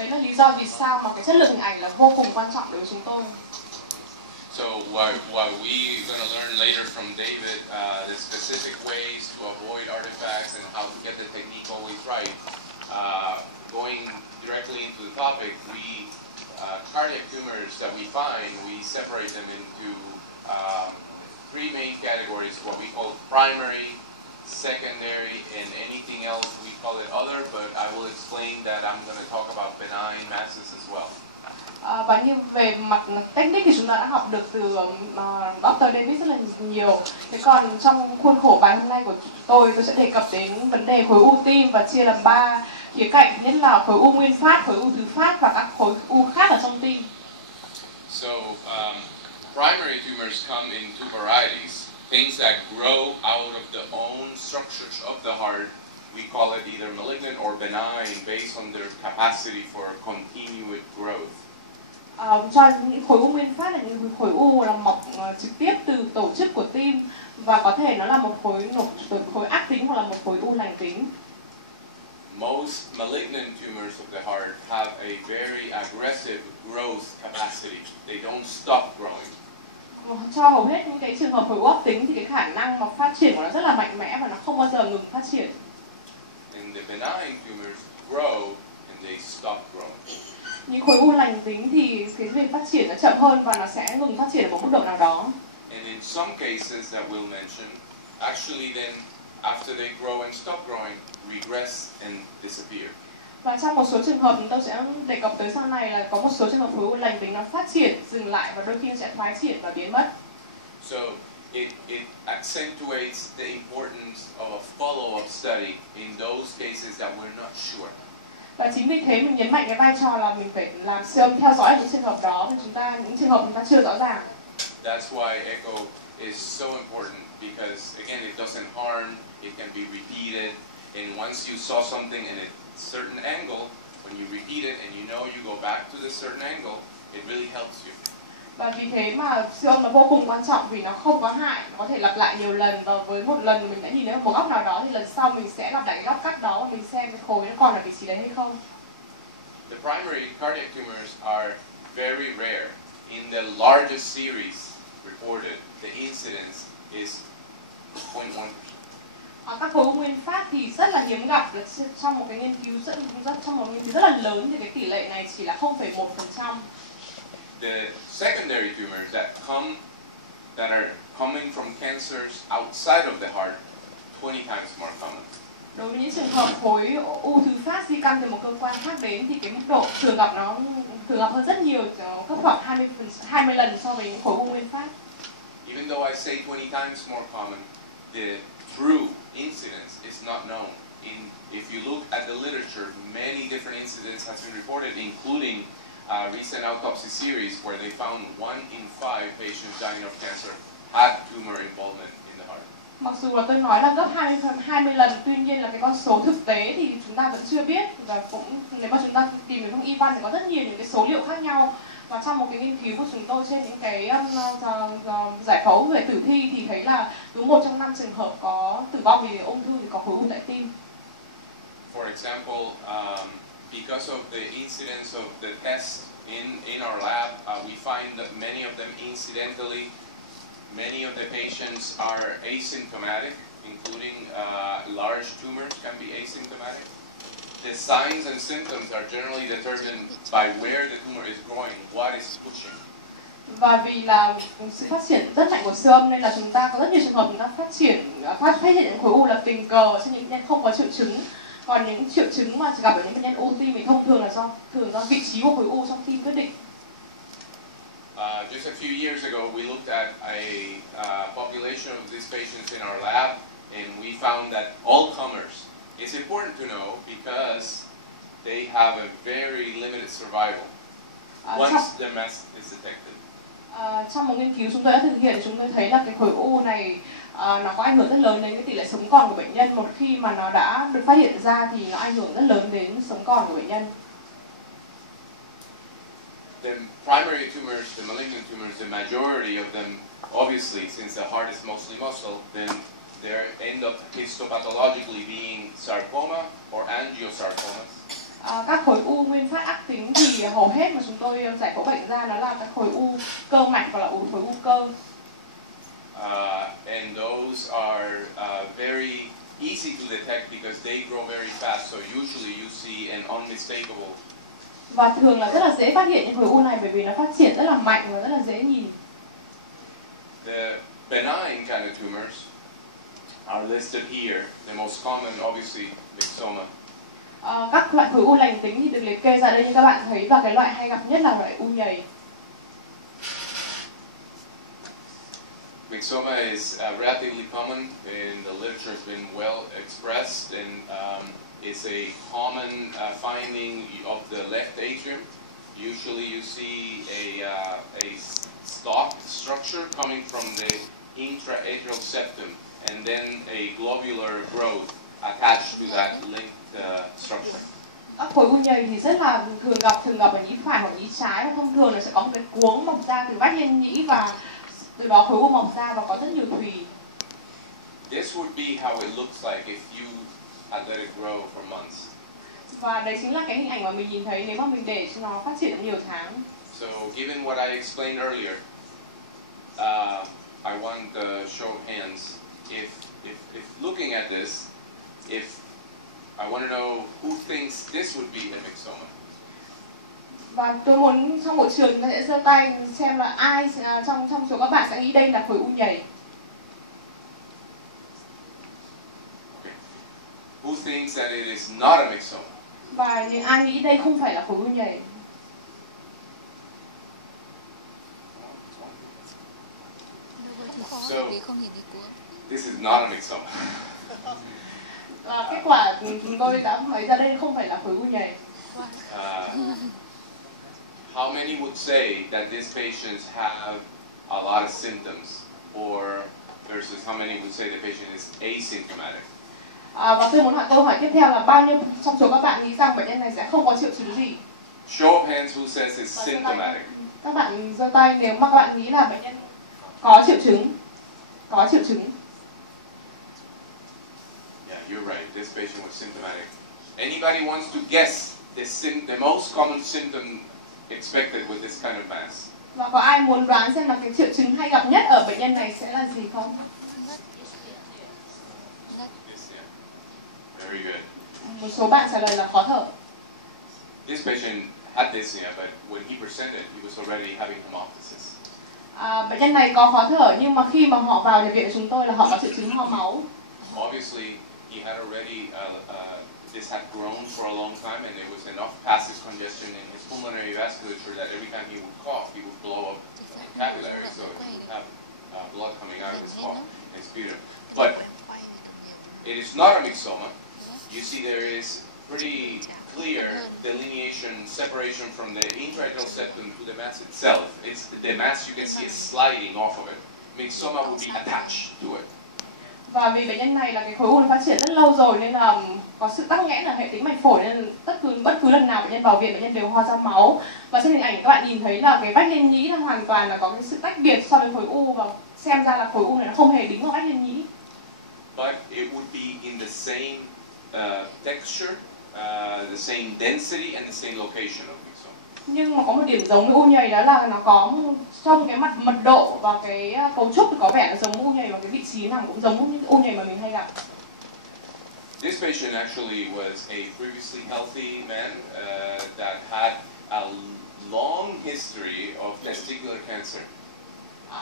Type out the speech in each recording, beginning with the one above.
Đấy là lý do vì sao mà cái chất lượng hình ảnh là vô cùng quan trọng đối với chúng tôi. So while we're going to learn later from David the specific ways to avoid artifacts and how to get the technique always right, going directly into the topic, cardiac tumors that we find, we separate them into three main categories, what we call primary, secondary, and anything else we call it other, but I will explain that I'm going to talk about benign masses as well. Và như về mặt technique thì chúng ta đã học được từ Dr. David rất là nhiều. Thế còn trong khuôn khổ bài hôm nay của tôi sẽ đề cập đến vấn đề khối u tim và chia làm 3 khía cạnh, nhất là khối u nguyên phát, khối u thứ phát và các khối u khác ở trong tim. So primary tumors come in two varieties. Things that grow out of the own structures of the heart, we call it either malignant or benign based on their capacity for continued growth. Cho những khối u nguyên phát là những khối u là mọc trực tiếp từ tổ chức của tim và có thể nó là một khối ác tính hoặc là một khối u lành tính. Most malignant tumors of the heart have a very aggressive growth capacity. They don't stop growing. Cho hầu hết những cái trường hợp khối u ác tính thì cái khả năng mà phát triển của nó rất là mạnh mẽ và nó không bao giờ ngừng phát triển. And the benign tumors grow and they stop growing. Những khối u lành tính thì cái việc phát triển nó chậm hơn và nó sẽ ngừng phát triển ở một mức độ nào đó. And in some cases that we'll mention, actually then after they grow and stop growing, regress and disappear. Và trong một số trường hợp chúng tôi sẽ đề cập tới sau này là có một số trường hợp khối u lành tính nó phát triển, dừng lại và đôi khi nó sẽ thoái triển và biến mất. So it accentuates the importance of a follow-up study in those cases that we're not sure. Và chính vì thế mình nhấn mạnh cái vai trò là mình phải làm siêu âm theo dõi những trường hợp đó, vì những trường hợp chúng ta chưa rõ ràng. That's why echo is so important because again it doesn't harm, it can be repeated, and once you saw something in a certain angle, when you repeat it and you know you go back to the certain angle, it really helps you. Và vì thế mà siêu âm nó vô cùng quan trọng vì nó không có hại, nó có thể lặp lại nhiều lần và với một lần mình đã nhìn thấy một góc nào đó thì lần sau mình sẽ lặp lại cái góc cắt đó và mình xem cái khối nó còn ở vị trí đấy hay không. The primary cardiac tumors are very rare. In the largest series reported, the incidence is 0.1%. Các khối u nguyên phát thì rất là hiếm gặp, trong một cái nghiên cứu rất là lớn thì cái tỷ lệ này chỉ là 0,1%. The secondary tumors that are coming from cancers outside of the heart, 20 times more common. Đối với những trường hợp khối u thứ phát di căn từ một cơ quan khác đến thì cái mức độ thường gặp hơn rất nhiều, gấp khoảng 20 lần so với những khối u nguyên phát. Even though I say 20 times more common, the true incidence is not known. If you look at the literature, many different incidents have been reported, including recent autopsy series where they found 1 in 5 patients dying of cancer had tumor involvement in the heart. Mặc dù là tôi nói là gấp 20 lần, tuy nhiên là cái con số thực tế thì chúng ta vẫn chưa biết, và cũng nếu mà chúng ta tìm được trong y văn thì có rất nhiều những cái số liệu khác nhau. Và trong một cái nghiên cứu của chúng tôi trên những cái giải phẫu về tử thi thì thấy là cứ 1 trong 5 trường hợp có tử vong vì ung thư thì có khối u tại tim. For example, because of the incidence of the tests in our lab, we find that many of them incidentally, many of the patients are asymptomatic, including large tumors can be asymptomatic. The signs and symptoms are generally determined by where the tumor is growing, what is pushing. Và vì là sự phát triển rất mạnh của siêu âm nên là chúng ta có rất nhiều trường hợp chúng ta phát hiện những khối u là tình cờ cho những bệnh nhân không có triệu chứng. Còn những triệu chứng mà gặp ở những bệnh nhân u tim thì thông thường là do vị trí của khối u trong tim quyết định. Just a few years ago, we looked at a population of these patients in our lab, and we found that all comers. It's important to know because they have a very limited survival once the mass is detected. Trong một nghiên cứu chúng tôi đã thực hiện, chúng tôi thấy là cái khối u này nó có ảnh hưởng rất lớn đến cái tỷ lệ sống còn của bệnh nhân. Một khi mà nó đã được phát hiện ra thì nó ảnh hưởng rất lớn đến sống còn của bệnh nhân. The primary tumors, the malignant tumors, the majority of them, obviously, since the heart is mostly muscle, then they end up histopathologically being sarcoma or angiosarcomas. Các khối u nguyên phát ác tính thì hầu hết mà chúng tôi giải phẫu bệnh ra nó là các khối u cơ mạch hoặc là khối u cơ. And those are very easy to detect because they grow very fast. So usually you see an unmistakable. Và thường là rất là dễ phát hiện những khối u này bởi vì nó phát triển rất là mạnh và rất là dễ nhìn. The benign kind of tumors are listed here. The most common, obviously, myxoma. Các loại khối u lành tính thì được liệt kê ra đây như các bạn thấy, và cái loại hay gặp nhất là loại u nhầy. Myxoma is relatively common in the literature. It's been well expressed, and it's a common finding of the left atrium. Usually, you see a stalk structure coming from the intra-atrial septum, and then a globular growth attached to that linked structure. Các khối u nhầy thì rất là thường gặp ở nhĩ phải hoặc nhĩ trái, và thông thường là sẽ có một cái cuống mọc ra từ vách lên nhĩ, và từ đó khối u mọc ra và có rất nhiều thùy. This would be how it looks like if you had let it grow for months. Và đấy chính là cái hình ảnh mà mình nhìn thấy nếu mà mình để cho nó phát triển nhiều tháng. So, given what I explained earlier, I want the show of hands. If looking at this, if I want to know who thinks this would be a myxoma. Và tôi muốn trong buổi trường sẽ giơ tay xem là ai trong số các bạn sẽ nghĩ đây là khối u nhầy. Okay. Who thinks that it is not a myxoma? Và những ai nghĩ đây không phải là khối u nhầy. So, this is not a myxoma. Kết quả chúng tôi đã thấy ra đây không phải là khối u nhầy. How many would say that these patients have a lot of symptoms, or versus how many would say the patient is asymptomatic? Và tôi muốn hỏi câu hỏi tiếp theo là bao nhiêu trong số các bạn nghĩ rằng bệnh nhân này sẽ không có triệu chứng gì? Show of hands who says it's symptomatic. Các bạn giơ tay nếu mà các bạn nghĩ là bệnh nhân có triệu chứng. Có triệu chứng. Yeah, you're right. This patient was symptomatic. Anybody wants to guess the most common symptom expected with this kind of mass? Và có ai muốn đoán xem là cái triệu chứng hay gặp nhất ở bệnh nhân này sẽ là gì không? Very good. Một số bạn trả lời là khó thở. This patient had dyspnea, but when he presented, he was already having hemoptysis. Bệnh nhân này có khó thở, nhưng mà khi mà họ vào nhập viện của chúng tôi là họ có triệu chứng ho máu. Obviously, he had already this had grown for a long time, and there was enough passage congestion in his pulmonary vasculature that every time he would cough, he would blow up the capillary, so he would have blood coming out of his cough and his sputum. But it is not a myxoma. You see, there is pretty clear delineation, separation from the intra-atrial septum to the mass itself. It's the mass you can see is sliding off of it. Myxoma would be attached to it. Và vì bệnh nhân này là cái khối u phát triển rất lâu rồi nên là có sự tắc nghẽn ở hệ tĩnh mạch phổi, nên bất cứ lần nào bệnh nhân vào viện, bệnh nhân đều ho ra máu. Và trên hình ảnh các bạn nhìn thấy là cái vách lên nhĩ là hoàn toàn là có cái sự tách biệt so với khối u, và xem ra là khối u này nó không hề đính vào vách lên nhĩ. But it would be in the same texture, the same density, and the same location of myxoma. Nhưng mà có một điểm giống với u nhầy, đó là nó có trong cái mặt mật độ và cái cấu trúc thì có vẻ là giống u nhầy, và cái vị trí nằm cũng giống những u nhầy mà mình hay gặp. This patient actually was a previously healthy man that had a long history of testicular cancer.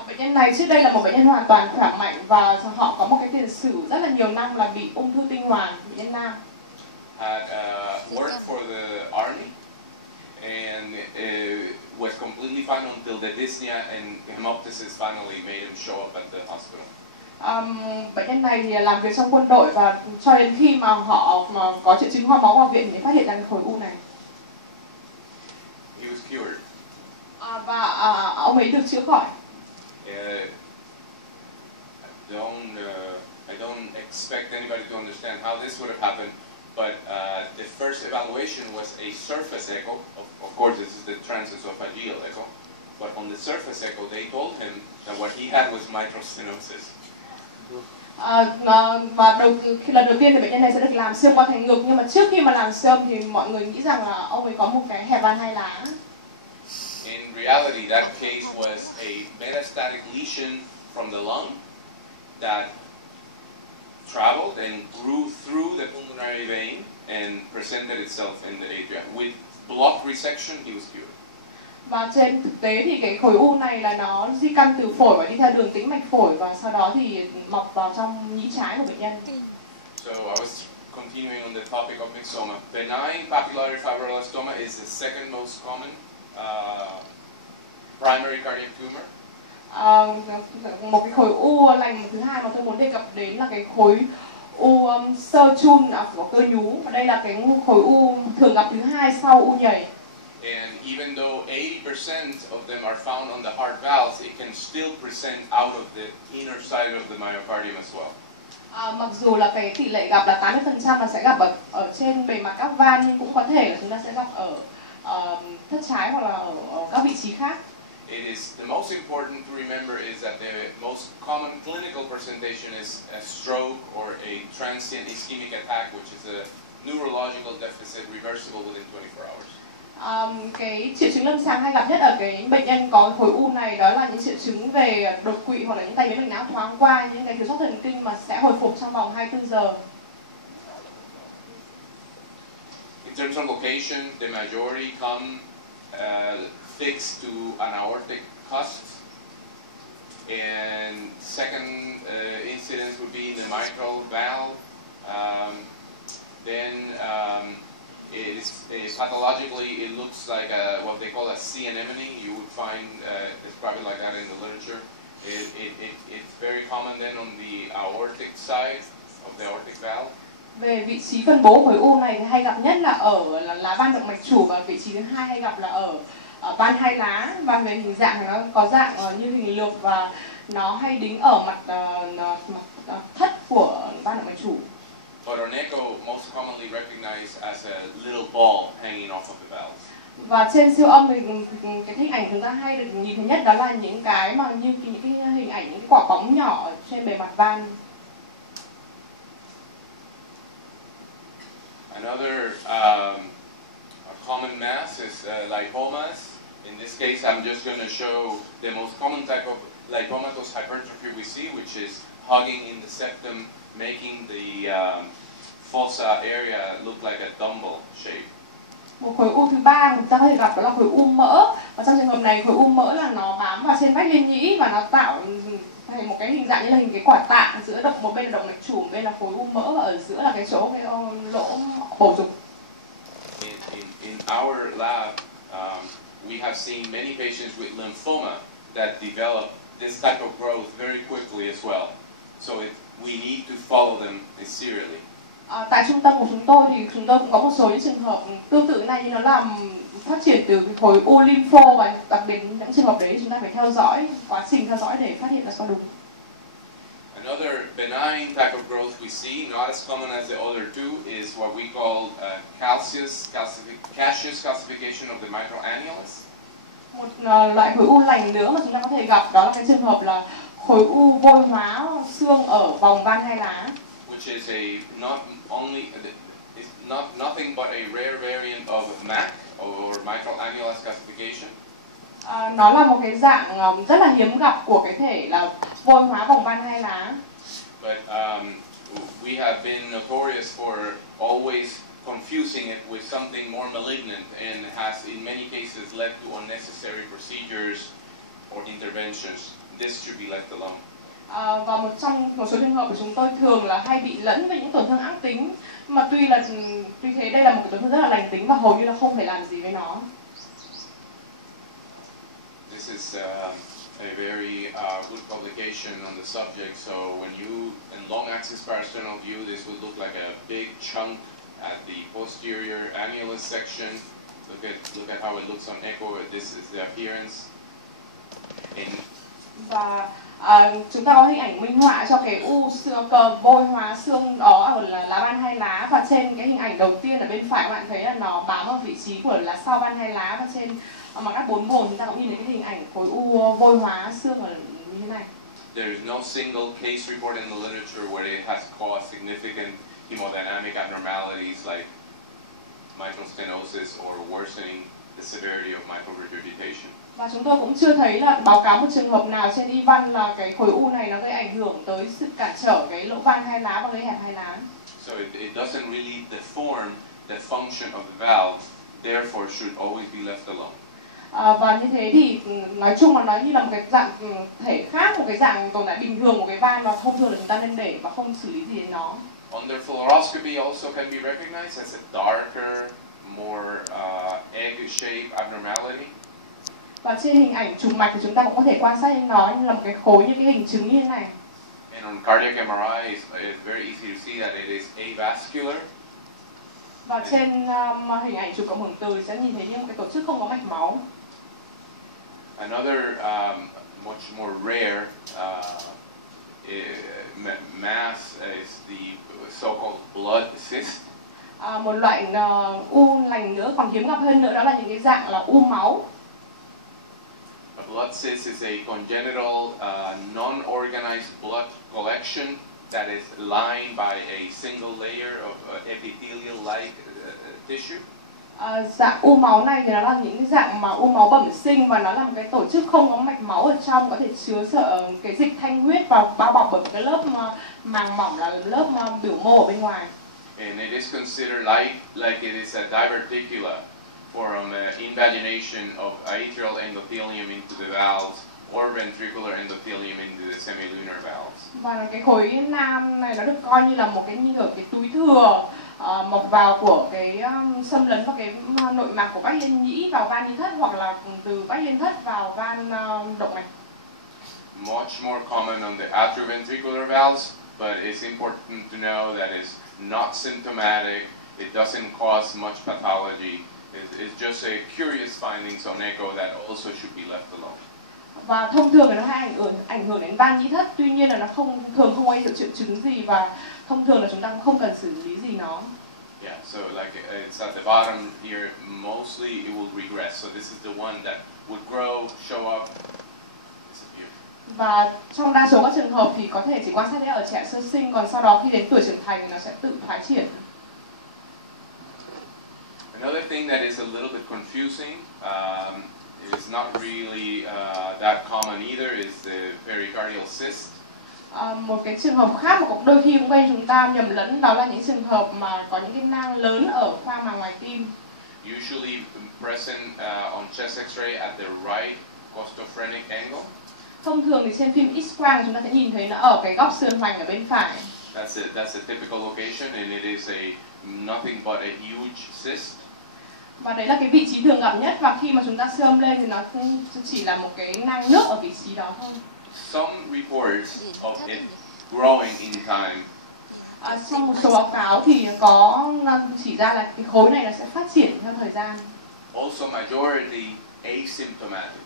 Bệnh nhân này trước đây là một bệnh nhân hoàn toàn khỏe mạnh, và họ có một cái tiền sử rất là nhiều năm là bị ung thư tinh hoàn, bệnh nhân nam. Had worked for the army and was completely fine until the dyspnea and hemoptysis finally made him show up at the hospital. Bệnh nhân này thì làm việc trong quân đội, và cho đến khi mà họ có triệu chứng ho máu vào viện thì phát hiện ra cái khối u này. He was cured. Và ông ấy được chữa khỏi. I don't expect anybody to understand how this would have happened, but the first evaluation was a surface echo. Of course, this is the transesophageal echo. But on the surface echo, they told him that what he had was mitral stenosis. Và khi lần đầu tiên thì bệnh nhân này sẽ được làm siêu âm qua thành ngực, nhưng mà trước khi mà làm siêu âm thì mọi người nghĩ rằng là ông ấy có một cái hẹp van hai lá. In reality, that case was a metastatic lesion from the lung that traveled and grew through the pulmonary vein and presented itself in the atria. With block resection, he was cured. Và trên thực tế thì cái khối u này là nó di căn từ phổi và đi theo đường tĩnh mạch phổi, và sau đó thì mọc vào trong nhĩ trái của bệnh nhân. So I was continuing on the topic of myxoma. Benign papillary fibroblastoma is the second most common primary cardiac tumor. Một cái khối u lành thứ hai mà tôi muốn đề cập đến là cái khối u xơ chun của cơ nhú, và đây là cái khối u thường gặp thứ hai sau u nhầy. And even though 80% of them are found on the heart valves, it can still present out of the inner side of the myocardium as well. Mặc dù là cái tỷ lệ gặp là 80% là sẽ gặp ở trên bề mặt các van, nhưng cũng có thể là chúng ta sẽ gặp ở thất trái hoặc là ở các vị trí khác. It is the most important to remember is that the most common clinical presentation is a stroke or a transient ischemic attack, which is a neurological deficit reversible within 24 hours. Cái triệu chứng lâm sàng hay gặp nhất ở cái bệnh nhân có khối u này đó là những triệu chứng về đột quỵ hoặc là những tai biến mạch não thoáng qua, những cái thiếu sót thần kinh mà sẽ hồi phục trong vòng 24 giờ. In terms of location, the majority come fixed to an aortic cusp, and second incidence would be in the mitral valve. It is pathologically, it looks like what they call a sea anemone. You would find it's probably like that in the literature. It's very common then on the aortic side of the aortic valve. Về vị trí phân bố khối u này thì hay gặp nhất là ở lá van động mạch chủ, và vị trí thứ hai hay gặp là ở van hai lá. Và về hình dạng thì nó có dạng như hình lược, và nó hay đính ở mặt thất của van động mạch chủ. But on echo, most commonly recognized as a little ball hanging off of the valve. Và trên siêu âm thì cái hình ảnh chúng ta hay được nhìn thấy nhất đó là những cái mà như những cái hình ảnh những cái quả bóng nhỏ trên bề mặt van. Another common mass is lipomas. In this case, I'm just going to show the most common type of lipomatous hypertrophy we see, which is hugging in the septum, making the fossa area look like a dumbbell shape. Một khối u thứ ba chúng ta có thể gặp đó là khối u mỡ, và trong trường hợp này khối u mỡ là nó bám vào trên vách liên nhĩ và nó tạo thành một cái hình dạng như là hình cái quả tạ, giữa một bên là động mạch chủ, một bên là khối u mỡ, và ở giữa là cái chỗ cái lỗ bầu dục. In our lab, we have seen many patients with lymphoma that develop this type of growth very quickly as well. So we need to follow them serially. Tại trung tâm của chúng tôi thì chúng tôi cũng có một số những trường hợp tương tự này, nhưng nó làm phát triển từ cái khối u lympho, và đặc biệt những trường hợp đấy chúng ta phải theo dõi quá trình theo dõi để phát hiện là có đúng. Another benign type of growth we see, not as common as the other two, is what we call caseous calcification of the mitral annulus. Một loại khối u lành nữa mà chúng ta có thể gặp đó là cái trường hợp là khối u vôi hóa xương ở vòng van hai lá. Which is nothing but a rare variant of MAC or mitral annulus calcification. Nó là một cái dạng rất là hiếm gặp của cái thể là vôi hóa vòng van hai lá. But we have been notorious for always confusing it with something more malignant, and has in many cases led to unnecessary procedures or interventions. This should be left alone. Và trong một số trường hợp của chúng tôi thường là hay bị lẫn với những tổn thương ác tính, mà tuy thế đây là một tổn thương rất là lành tính và hầu như là không phải làm gì với nó. This is a very good publication on the subject. So when you in long axis parasternal view, this would look like a big chunk at the posterior annulus section. Look at how it looks on echo. This is the appearance. Và chúng ta có hình ảnh minh họa cho cái u xương vôi hóa xương đó ở lá van hai lá, và trên cái hình ảnh đầu tiên ở bên phải các bạn thấy là nó bám ở vị trí của lá sau van hai lá, và trên mặt cắt 4 bồn chúng ta cũng nhìn thấy cái hình ảnh khối u vôi hóa xương ở như thế này. there is no single case report in the literature where it has caused significant hemodynamic abnormalities like mitral stenosis or worsening the severity of mitral regurgitation. Và chúng tôi cũng chưa thấy là báo cáo một trường hợp nào trên y văn là cái khối u này nó gây ảnh hưởng tới sự cản trở cái lỗ van hai lá và gây hẹp hai lá. So it doesn't really deform the function of the valve, therefore should always be left alone. Và như thế thì nói chung là nó như là một cái dạng thể khác, một cái dạng tồn tại bình thường của cái van và thông thường là chúng ta nên để và không xử lý gì đến nó. Under fluoroscopy also can be recognized as a darker, more egg-shaped abnormality. Và trên hình ảnh chụp mạch thì chúng ta cũng có thể quan sát nó như là một cái khối, như cái hình trứng như thế này. And on cardiac MRI, it's very easy to see that it is avascular. Và trên hình ảnh chụp cộng hưởng từ sẽ nhìn thấy như một cái tổ chức không có mạch máu. Another much more rare mass is the so-called blood cyst. Một loại u lành nữa còn hiếm gặp hơn nữa đó là những cái dạng là u máu. A blood cyst is a congenital non-organized blood collection that is lined by a single layer of epithelial-like tissue. Dạng u máu này thì nó là những cái dạng mà u máu bẩm sinh và nó là một cái tổ chức không có mạch máu ở trong, có thể chứa sợ cái dịch thanh huyết và bao bọc bởi một cái lớp màng mỏng là lớp biểu mô ở bên ngoài. And it is considered like it is a diverticula from invagination of atrial endothelium into the valves or ventricular endothelium into the semilunar valves. Và cái khối nam này nó được coi như là một cái như ở cái túi thừa mọc vào của cái xâm lấn vào cái nội mạc của bách liên nhĩ vào van nhĩ thất hoặc là từ bách liên thất vào van động mạch. Much more common on the atrioventricular valves, but it's important to know that it's not symptomatic. It doesn't cause much pathology. It's just a curious findings on echo that also should be left alone. Và thông thường là nó hay ảnh hưởng đến van nhĩ thất, tuy nhiên là nó không gây triệu chứng gì và thông thường là chúng ta cũng không cần xử lý gì nó. Yeah, so like it's at the bottom here, mostly it will regress. So this is the one that would grow, show up, disappear. Và trong đa số các trường hợp thì có thể chỉ quan sát thấy ở trẻ sơ sinh, còn sau đó khi đến tuổi trưởng thành thì nó sẽ tự thoái triển. Another thing that is a little bit confusing, it's not really that common either, is the pericardial cyst. Một cái trường hợp khác mà cũng đôi khi cũng gây chúng ta nhầm lẫn đó là những trường hợp mà có những cái nang lớn ở khoang màng ngoài tim. Usually present on chest X-ray at the right costophrenic angle. Thông thường thì trên phim X-quang chúng ta sẽ nhìn thấy nó ở cái góc sườn hoành ở bên phải. That's a typical location, and it is nothing but a huge cyst. Và đấy là cái vị trí thường gặp nhất, và khi mà chúng ta siêu âm lên thì nó chỉ là một cái nang nước ở vị trí đó thôi. Some reports of it growing in time. Trong một số báo cáo thì có chỉ ra là cái khối này nó sẽ phát triển theo thời gian. Also majority asymptomatic.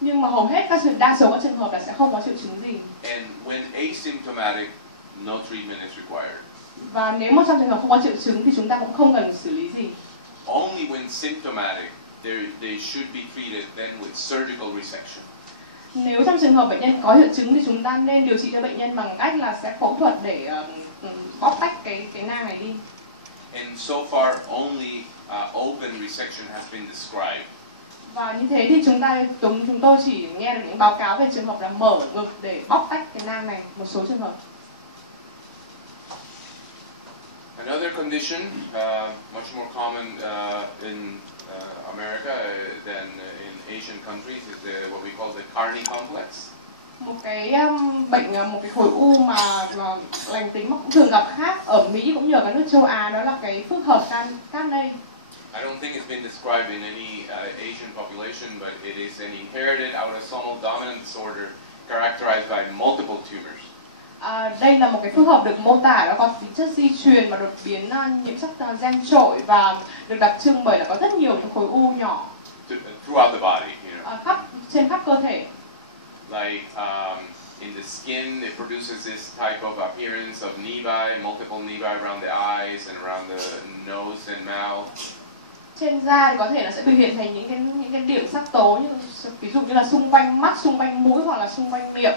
Nhưng mà hầu hết đa số các trường hợp là sẽ không có triệu chứng gì. And when asymptomatic, no treatment is required. Và nếu mà trong trường hợp không có triệu chứng thì chúng ta cũng không cần xử lý gì. Only when symptomatic, they should be treated then with surgical resection. Nếu trong trường hợp bệnh nhân có triệu chứng thì chúng ta nên điều trị cho bệnh nhân bằng cách là sẽ phẫu thuật để bóc tách cái nang này đi. And so far only open resection has been described. Và như thế thì chúng tôi chỉ nghe được những báo cáo về trường hợp là mở ngực để bóc tách cái nang này, một số trường hợp. Another condition, much more common in America than in Asian countries, is what we call the carni complex. Một cái bệnh, một cái khối u mà lành tính mà cũng thường gặp khác ở Mỹ cũng như ở các nước châu Á, đó là cái phức hợp carni. I don't think it's been described in any Asian population, but it is an inherited autosomal dominant disorder characterized by multiple tumors. Đây là một cái phức hợp được mô tả nó có tính chất di truyền và đột biến nhiễm sắc gen trội và được đặc trưng bởi là có rất nhiều những khối u nhỏ throughout the body, trên khắp cơ thể. Like in the skin, it produces this type of appearance of nevi, multiple nevi around the eyes and around the nose and mouth. Trên da thì có thể nó sẽ biểu hiện thành những cái điểm sắc tố, như ví dụ như là xung quanh mắt, xung quanh mũi hoặc là xung quanh miệng.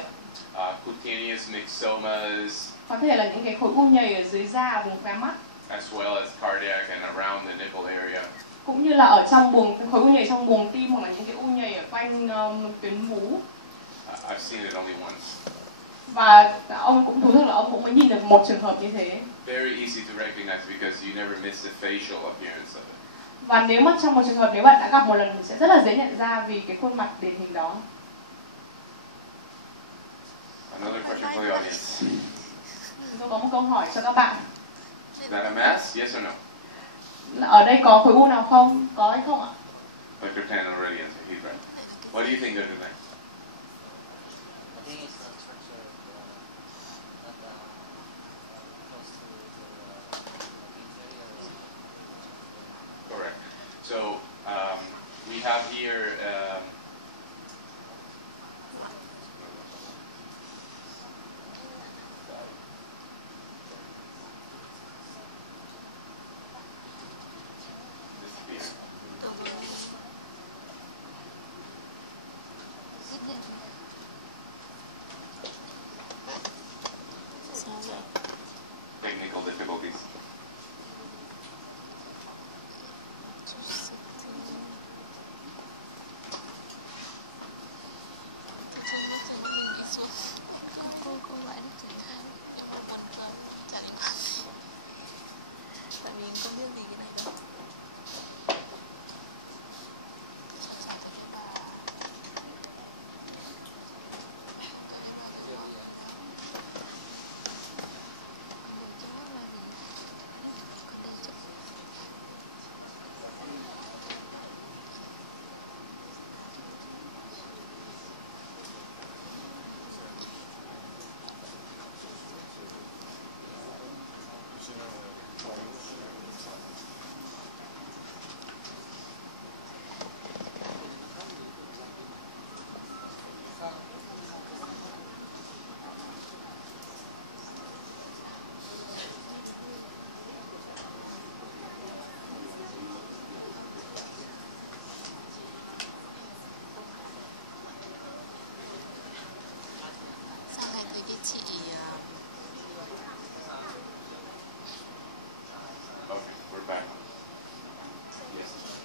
cutaneous myxomas, có thể là những cái khối u nhầy ở dưới da, vùng khóe mắt, as well as cardiac and around the nipple area. cũng như là ở trong buồng, khối u nhầy trong buồng tim hoặc là những cái u nhầy ở quanh tuyến vú. I've seen it only once. Và ông cũng thú thực là ông cũng mới nhìn được một trường hợp như thế. Very easy to recognize because you never miss the facial appearance of it. Và nếu mà trong một trường hợp nếu bạn đã gặp một lần thì sẽ rất là dễ nhận ra vì cái khuôn mặt điển hình đó. Another question for the audience. Tôi có một câu hỏi cho các bạn. Is that a mass? Yes or no? Ở đây có khối u nào không? Có hay không ạ? Dr. Tan already answered. He's right. What do you think, Dr. Tan? I think it's the structure that close to the interior. Correct. So we have here technical difficulties. Tại vì không biết gì cái này đâu.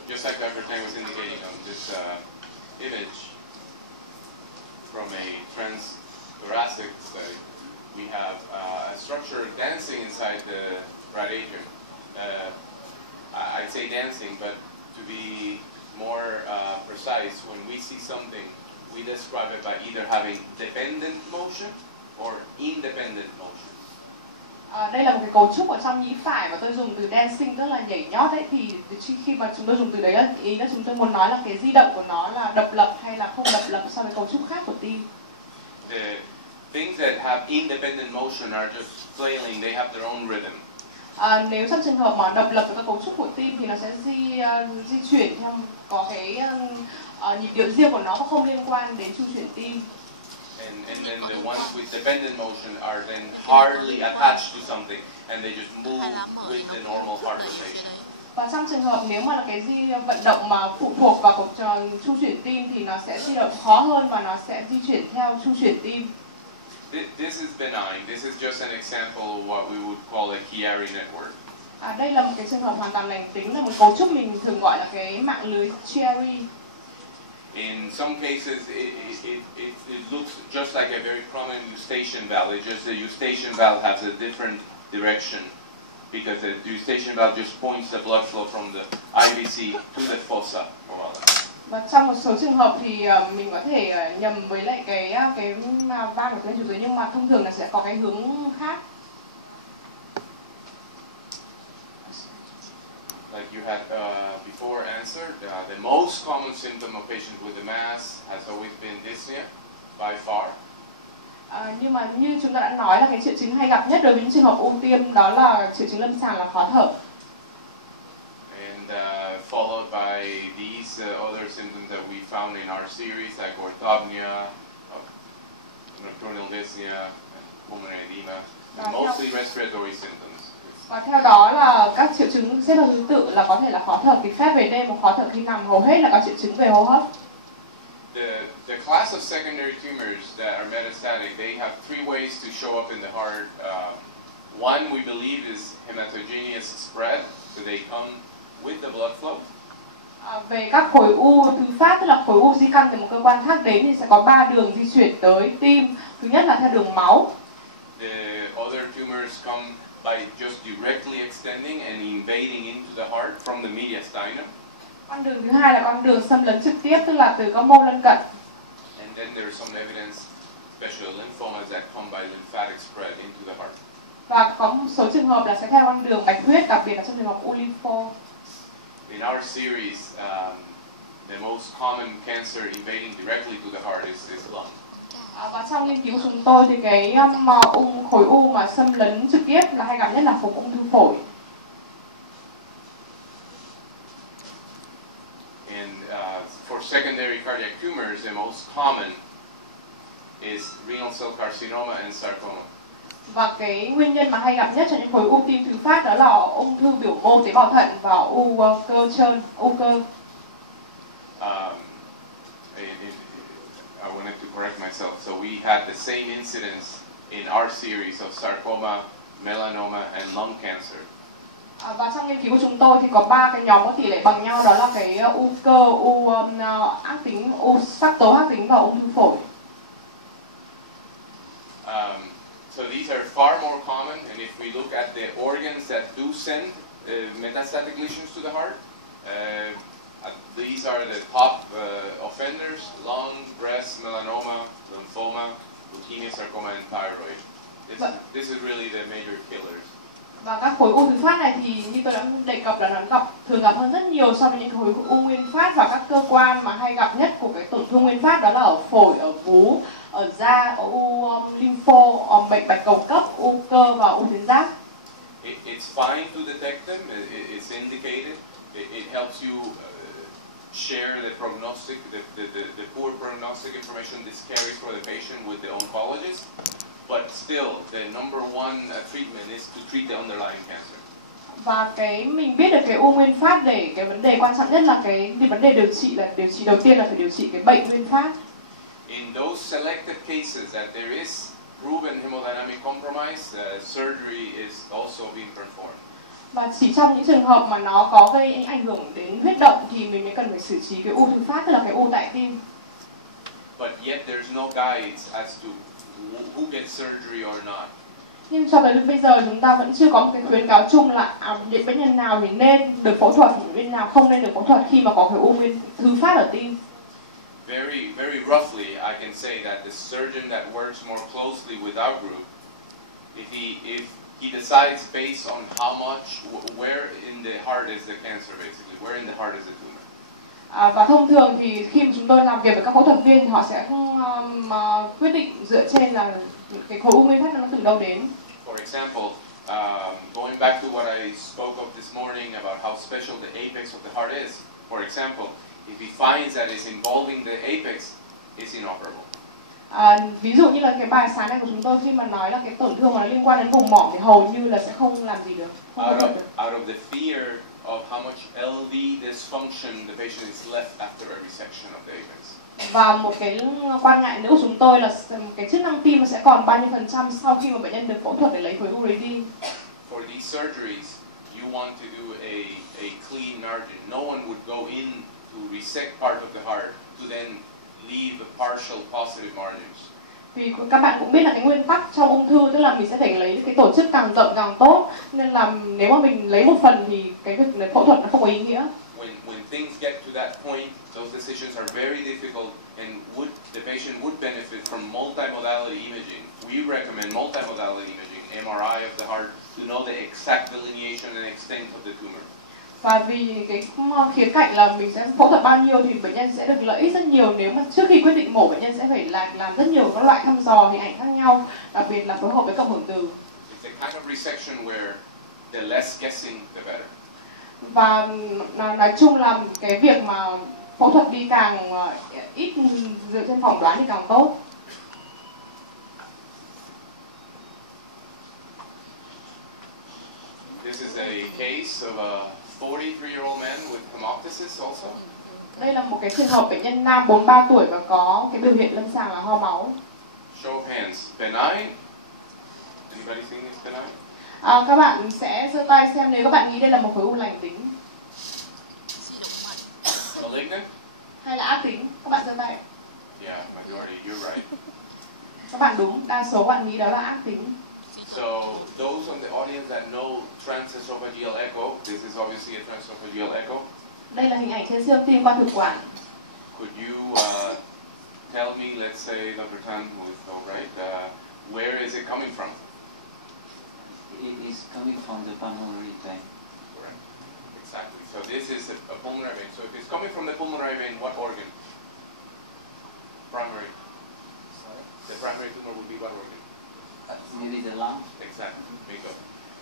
Just like Dr. Tang was indicating on this image from a transthoracic study, we have a structure dancing inside the right atrium. I'd say dancing, but to be more precise, when we see something, we describe it by either having dependent motion or independent motion. Đây là một cái cấu trúc ở trong nhĩ phải và tôi dùng từ dancing tức là nhảy nhót đấy, thì khi mà chúng tôi dùng từ đấy là ý là chúng tôi muốn nói là cái di động của nó là độc lập hay là không độc lập so với cấu trúc khác của tim. The things that have independent motion are just flailing, they have their own rhythm. Nếu trong trường hợp mà độc lập với các cấu trúc của tim thì nó sẽ di chuyển theo có cái nhịp điệu riêng của nó và không liên quan đến chu chuyển tim. And then the ones with dependent motion are then hardly attached to something and they just move with the normal heart rotation. Và trong trường hợp nếu mà là cái vận động mà phụ thuộc vào cuộc chu chuyển tim thì nó sẽ di động khó hơn và nó sẽ di chuyển theo chu chuyển tim. This is benign. This is just an example of what we would call a Chiari network. Đây là một cái trường hợp hoàn toàn lành tính, là một cấu trúc mình thường gọi là cái mạng lưới Chiari. In some cases, it looks just like a very prominent eustachian valve. It's just the eustachian valve has a different direction because the eustachian valve just points the blood flow from the IVC to the fossa. Và trong một số trường hợp thì mình có thể nhầm với lại cái van của tuyến chủ dưới, nhưng mà thông thường là sẽ có cái hướng khác. Like you had before answered, the most common symptom of patients with the mass has always been dyspnea, by far. Nhưng mà như chúng ta đã nói là cái triệu chứng hay gặp nhất đối với những trường hợp u tiêm đó là triệu chứng lâm sàng là khó thở. And followed by these other symptoms that we found in our series, like orthopnea, nocturnal dyspnea, pulmonary edema, and mostly respiratory symptoms. Và theo đó là các triệu chứng xếp theo thứ tự là có thể là khó thở kịch phát về đêm hoặc khó thở khi nằm, hầu hết là các triệu chứng về hô hấp. The class of secondary tumors that are metastatic, they have three ways to show up in the heart. One we believe is hematogenous spread, so they come with the blood flow. Về các khối u thứ phát, tức là khối u di căn từ một cơ quan khác đến thì sẽ có 3 đường di chuyển tới tim. Thứ nhất là theo đường máu. The other tumors come by just directly extending and invading into the heart from the mediastinum. Con đường thứ hai là con đường xâm lấn trực tiếp, tức là từ các mô lân cận. And then there is some evidence, especially lymphomas, that come by lymphatic spread into the heart. Và có một số trường hợp là sẽ theo con đường bạch huyết, đặc biệt là trong trường hợp u lympho. In our series, the most common cancer invading directly to the heart is lung. Và trong nghiên cứu của chúng tôi thì cái khối u mà xâm lấn trực tiếp là hay gặp nhất là phổi ung thư phổi. And for secondary cardiac tumors, the most common is renal cell carcinoma and sarcoma. Và cái nguyên nhân mà hay gặp nhất cho những khối u tim thứ phát đó là ung thư biểu mô tế bào thận và u cơ trơn, u cơ. I wanted to correct myself. So we had the same incidence in our series of sarcoma, melanoma, and lung cancer. Và trong nghiên cứu của chúng tôi thì có 3 cái nhóm có tỷ lệ bằng nhau, đó là cái u cơ, u ác tính, u sắc tố ác tính và ung thư phổi. So these are far more common, and if we look at the organs that do send metastatic lesions to the heart, these are the top offenders: lung, breast, melanoma, lymphoma, leukemia, sarcoma, and thyroid. This is really the major killers. Và các khối u thứ phát này thì như tôi đã đề cập là nó thường gặp hơn rất nhiều so với những khối u nguyên phát, và các cơ quan mà hay gặp nhất của cái tổn thương nguyên phát đó là ở phổi, ở vú, ở da, ở u lympho, bệnh bạch cầu cấp, u cơ và u tuyến giáp. It's fine to detect them. It's indicated. It helps you share the prognostic, the poor prognostic information this carries for the patient with the oncologist. But still, the number one treatment is to treat the underlying cancer. Và cái mình biết được cái u nguyên phát để cái vấn đề quan trọng nhất là cái vấn đề điều trị đầu tiên là phải điều trị cái bệnh nguyên phát. In those selected cases that there is proven hemodynamic compromise, surgery is also being performed. Và chỉ trong những trường hợp mà nó có gây ảnh hưởng đến huyết động thì mình mới cần phải xử trí cái u thứ phát, tức là cái u tại tim. But yet there's no guides as to who gets surgery or not. Nhưng cho đến bây giờ chúng ta vẫn chưa có một cái khuyến cáo chung là những bệnh nhân nào thì nên được phẫu thuật, những bệnh nhân nào không nên được phẫu thuật khi mà có cái u nguyên thứ phát ở tim. Very roughly, I can say that the surgeon that works more closely with our group, if he decides based on how much, where in the heart is the cancer, basically, where in the heart is the tumor. Và thông thường thì khi mà chúng tôi làm việc với các phẫu thuật viên thì họ sẽ quyết định dựa trên là cái khối u nguyên phát nó từ đâu đến. For example, going back to what I spoke of this morning about how special the apex of the heart is. For example, if he finds that it's involving the apex, it's inoperable. Ví dụ như là cái bài sáng nay của chúng tôi khi mà nói là cái tổn thương mà nó liên quan đến vùng mỏm thì hầu như là sẽ không làm gì được, không có được. Out of the fear of how much LV dysfunction the patient is left after a resection of the apex. Và một cái quan ngại nữa của chúng tôi là cái chức năng tim sẽ còn bao nhiêu % sau khi mà bệnh nhân được phẫu thuật để lấy khối u đấy đi. For these surgeries, you want to do a clean margin. No one would go in to resect part of the heart to then leave a partial positive margins. Vì các bạn cũng biết là cái nguyên tắc trong ung thư tức là mình sẽ phải lấy cái tổ chức càng rộng càng tốt, nên là nếu mà mình lấy một phần thì cái việc phẫu thuật nó không có ý nghĩa. When things get to that point, those decisions are very difficult, and the patient would benefit from multimodality imaging. We recommend multimodality imaging, MRI of the heart, to know the exact delineation and extent of the tumor. Và vì cái khía cạnh là mình sẽ phẫu thuật bao nhiêu thì bệnh nhân sẽ được lợi ích rất nhiều nếu mà trước khi quyết định mổ bệnh nhân sẽ phải làm rất nhiều các loại thăm dò hình ảnh khác nhau, đặc biệt là phối hợp với cộng hưởng từ. It's a kind of resection where the less guessing the better. Và nói chung là cái việc mà phẫu thuật đi càng ít dựa trên phỏng đoán thì càng tốt. This is a case of a 43-year-old man with hemoptysis also. Đây là một cái trường hợp bệnh nhân nam 43 tuổi và có cái biểu hiện lâm sàng là ho máu. Show of hands. Benign? Anybody think it's benign? Các bạn sẽ giơ tay xem nếu các bạn nghĩ đây là một khối u lành tính Malignant? hay là ác tính. Các bạn giơ tay. Yeah, majority. You're right. Các bạn đúng, đa số các bạn nghĩ đó là ác tính. So those on the audience that know transesophageal echo, this is obviously a transesophageal echo. Đây là hình ảnh trên siêu âm tim qua thực quản. Could you tell me, let's say, Dr. Tan, who is all right, where is it coming from? It is coming from the pulmonary vein. Correct. Exactly. So this is a pulmonary vein. So if it's coming from the pulmonary vein, what organ? Primary. Sorry? The primary tumor would be what organ? Maybe the lung. Exactly. Bingo.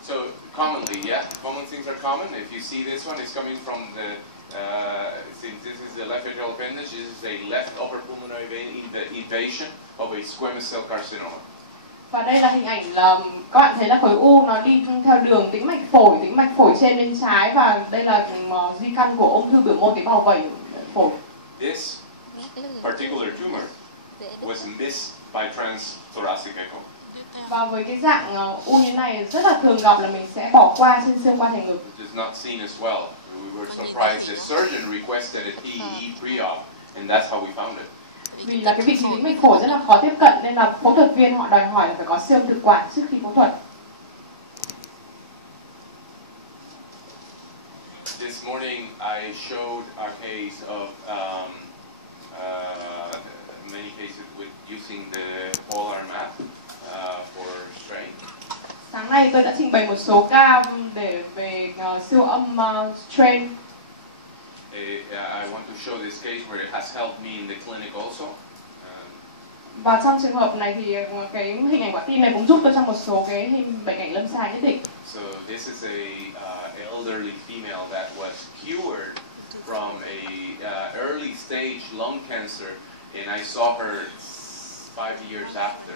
So commonly, yeah, common things are common. If you see this one, it's coming from the, since this is the left atrial appendage, this is a left upper pulmonary vein invasion of a squamous cell carcinoma. Và đây là hình ảnh là các bạn thấy là khối u nó đi theo đường tĩnh mạch phổi trên bên trái, và đây là di căn của ung thư biểu mô tế bào vẩy phổi. This particular tumor was missed by transthoracic echo. Và với cái dạng u như này rất là thường gặp là mình sẽ bỏ qua trên xương qua thành ngực. It is not seen as well. We were surprised. The surgeon requested a TEE pre-op, and that's how we found it. Vì là cái vị trí tĩnh mạch phổi rất là khó tiếp cận nên là phẫu thuật viên họ đòi hỏi là phải có siêu âm thực quản trước khi phẫu thuật. This morning I showed a case of many cases with using the polar map for strain. Sáng nay tôi đã trình bày một số ca để về siêu âm strain. I want to show this case where it has helped me in the clinic also. Và trong trường hợp này thì cái hình ảnh quả tim này cũng giúp tôi trong một số cái bệnh cảnh lâm sàng nhất định. So this is a elderly female that was cured from a early stage lung cancer, and I saw her 5 years after.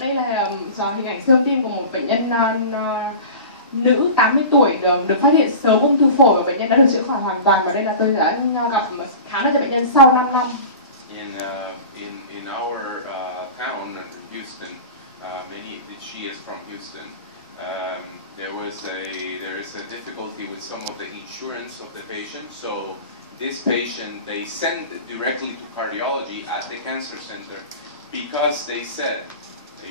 Đây là hình ảnh siêu âm tim của một bệnh nhân nữ 80 tuổi được phát hiện sớm ung thư phổi, và bệnh nhân đã được chữa khỏi hoàn toàn, và đây là tôi đã gặp khám được cho bệnh nhân sau 5 năm. In our town, Houston, she is from Houston. There is a difficulty with some of the insurance of the patient. So this patient, they sent directly to cardiology at the cancer center because they said,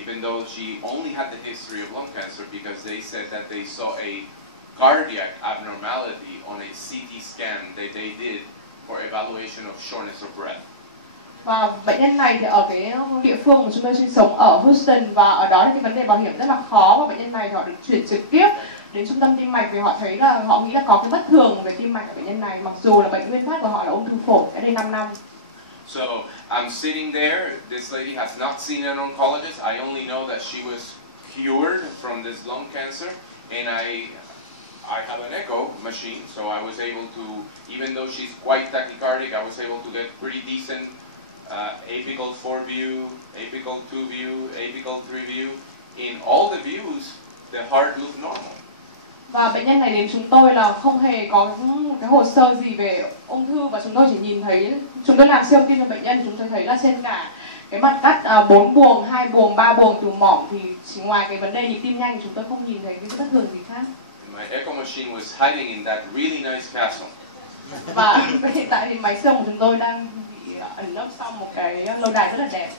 even though she only had the history of lung cancer, because they said that they saw a cardiac abnormality on a CT scan that they did for evaluation of shortness of breath. Và bệnh nhân này thì ở cái địa phương mà chúng tôi sinh sống ở Houston, và ở đó thì cái vấn đề bảo hiểm rất là khó, và bệnh nhân này họ được chuyển trực tiếp đến trung tâm tim mạch vì họ thấy là họ nghĩ là có cái bất thường về tim mạch ở bệnh nhân này, mặc dù là bệnh nguyên phát của họ là ung thư phổi đã đây 5 năm. So I'm sitting there. This lady has not seen an oncologist. I only know that she was cured from this lung cancer, and I have an echo machine, so I was able to, even though she's quite tachycardic, I was able to get pretty decent apical 4 view, apical 2 view, apical 3 view. In all the views, the heart looked normal. Và bệnh nhân này đến chúng tôi là không hề có cái hồ sơ gì về ung thư, và chúng tôi chỉ nhìn thấy, chúng tôi làm siêu âm tim cho bệnh nhân, chúng tôi thấy là trên cả cái mặt cắt 4 buồng, 2 buồng, 3 buồng từ mỏm thì chỉ ngoài cái vấn đề nhịp tim nhanh chúng tôi không nhìn thấy cái bất thường gì khác. My echo machine was hiding in that really nice castle. Và hiện tại thì máy siêu của chúng tôi đang bị ẩn nấp sau một cái lâu đài rất là đẹp.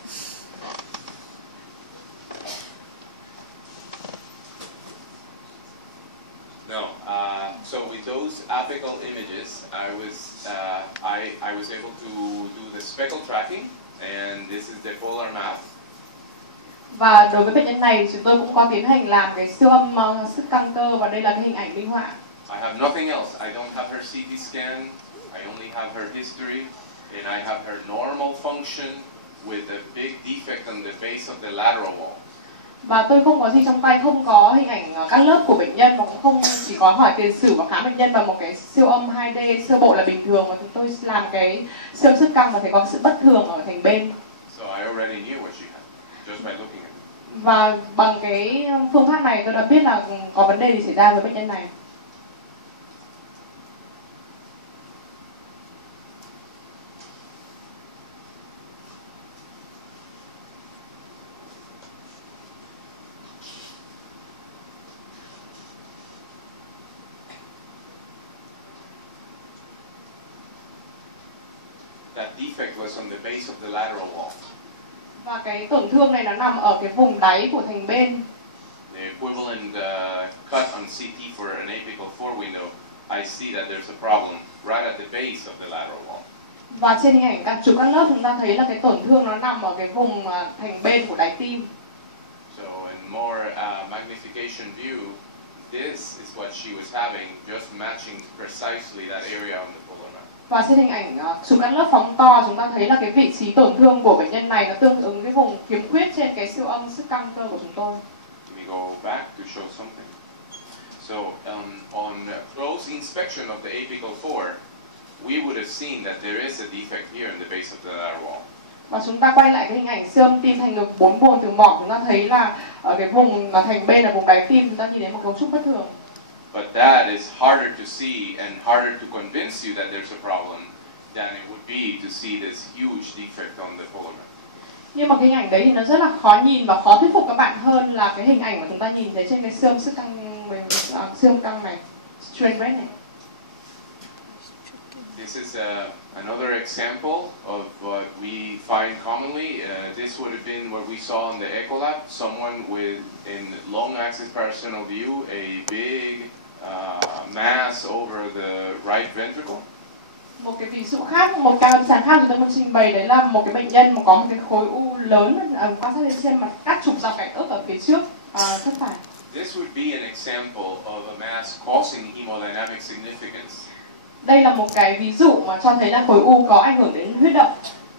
No. So with those apical images, I was able to do the speckle tracking, and this is the polar map. Và đối với bệnh nhân này chúng tôi cũng có tiến hành làm cái siêu âm sức căng cơ, và đây là cái hình ảnh minh họa. I have nothing else. I don't have her CT scan. I only have her history, and I have her normal function with a big defect on the base of the lateral wall. Và tôi không có gì trong tay, không có hình ảnh các lớp của bệnh nhân, và cũng không, chỉ có hỏi tiền sử và khám bệnh nhân và một cái siêu âm 2D sơ bộ là bình thường, và chúng tôi làm cái siêu âm sức căng và thấy có sự bất thường ở thành bên. So I already knew what she had just by looking at it. Và bằng cái phương pháp này tôi đã biết là có vấn đề gì xảy ra với bệnh nhân này. that defect was on the base of the lateral wall. Và cái tổn thương này nó nằm ở cái vùng đáy của thành bên. The equivalent cut on CT for an apical 4 window, I see that there's a problem right at the base of the lateral wall. Và trên hình ảnh các chụp cắt lớp chúng ta thấy là cái tổn thương nó nằm ở cái vùng thành bên của đáy tim. So in more magnification view, this is what she was having, just matching precisely that area on the polar map. Và trên hình ảnh chụp cắt lớp phóng to chúng ta thấy là cái vị trí tổn thương của bệnh nhân này nó tương ứng cái vùng khiếm khuyết trên cái siêu âm sức căng cơ của chúng tôi. Let me go back to show something. So on close inspection of the apical 4, we would have seen that there is a defect here in the base of the lateral wall. Và chúng ta quay lại cái hình ảnh siêu âm tim thành ngực 4 buồng từ mỏm, chúng ta thấy là ở cái vùng mà thành bên là vùng đáy tim chúng ta nhìn thấy một cấu trúc bất thường. But that is harder to see and harder to convince you that there's a problem than it would be to see this huge defect on the polar map. Nhưng mà cái hình ảnh đấy thì nó rất là khó nhìn và khó thuyết phục các bạn hơn là cái hình ảnh mà chúng ta nhìn thấy trên cái siêu âm sức căng siêu âm căng này, strain rate này. This is another example of what we find commonly. This would have been what we saw in the echo lab. Someone with, in long axis parasternal view, a big mass over the right ventricle. Một cái ví dụ khác, một ca lâm sàng khác chúng tôi muốn trình bày đấy là một cái bệnh nhân mà có một cái khối u lớn quan sát trên mặt các trục dọc cạnh ức ở phía trước thất phải. This would be an example of a mass causing hemodynamic significance. Đây là một cái ví dụ mà cho thấy là khối u có ảnh hưởng đến huyết động.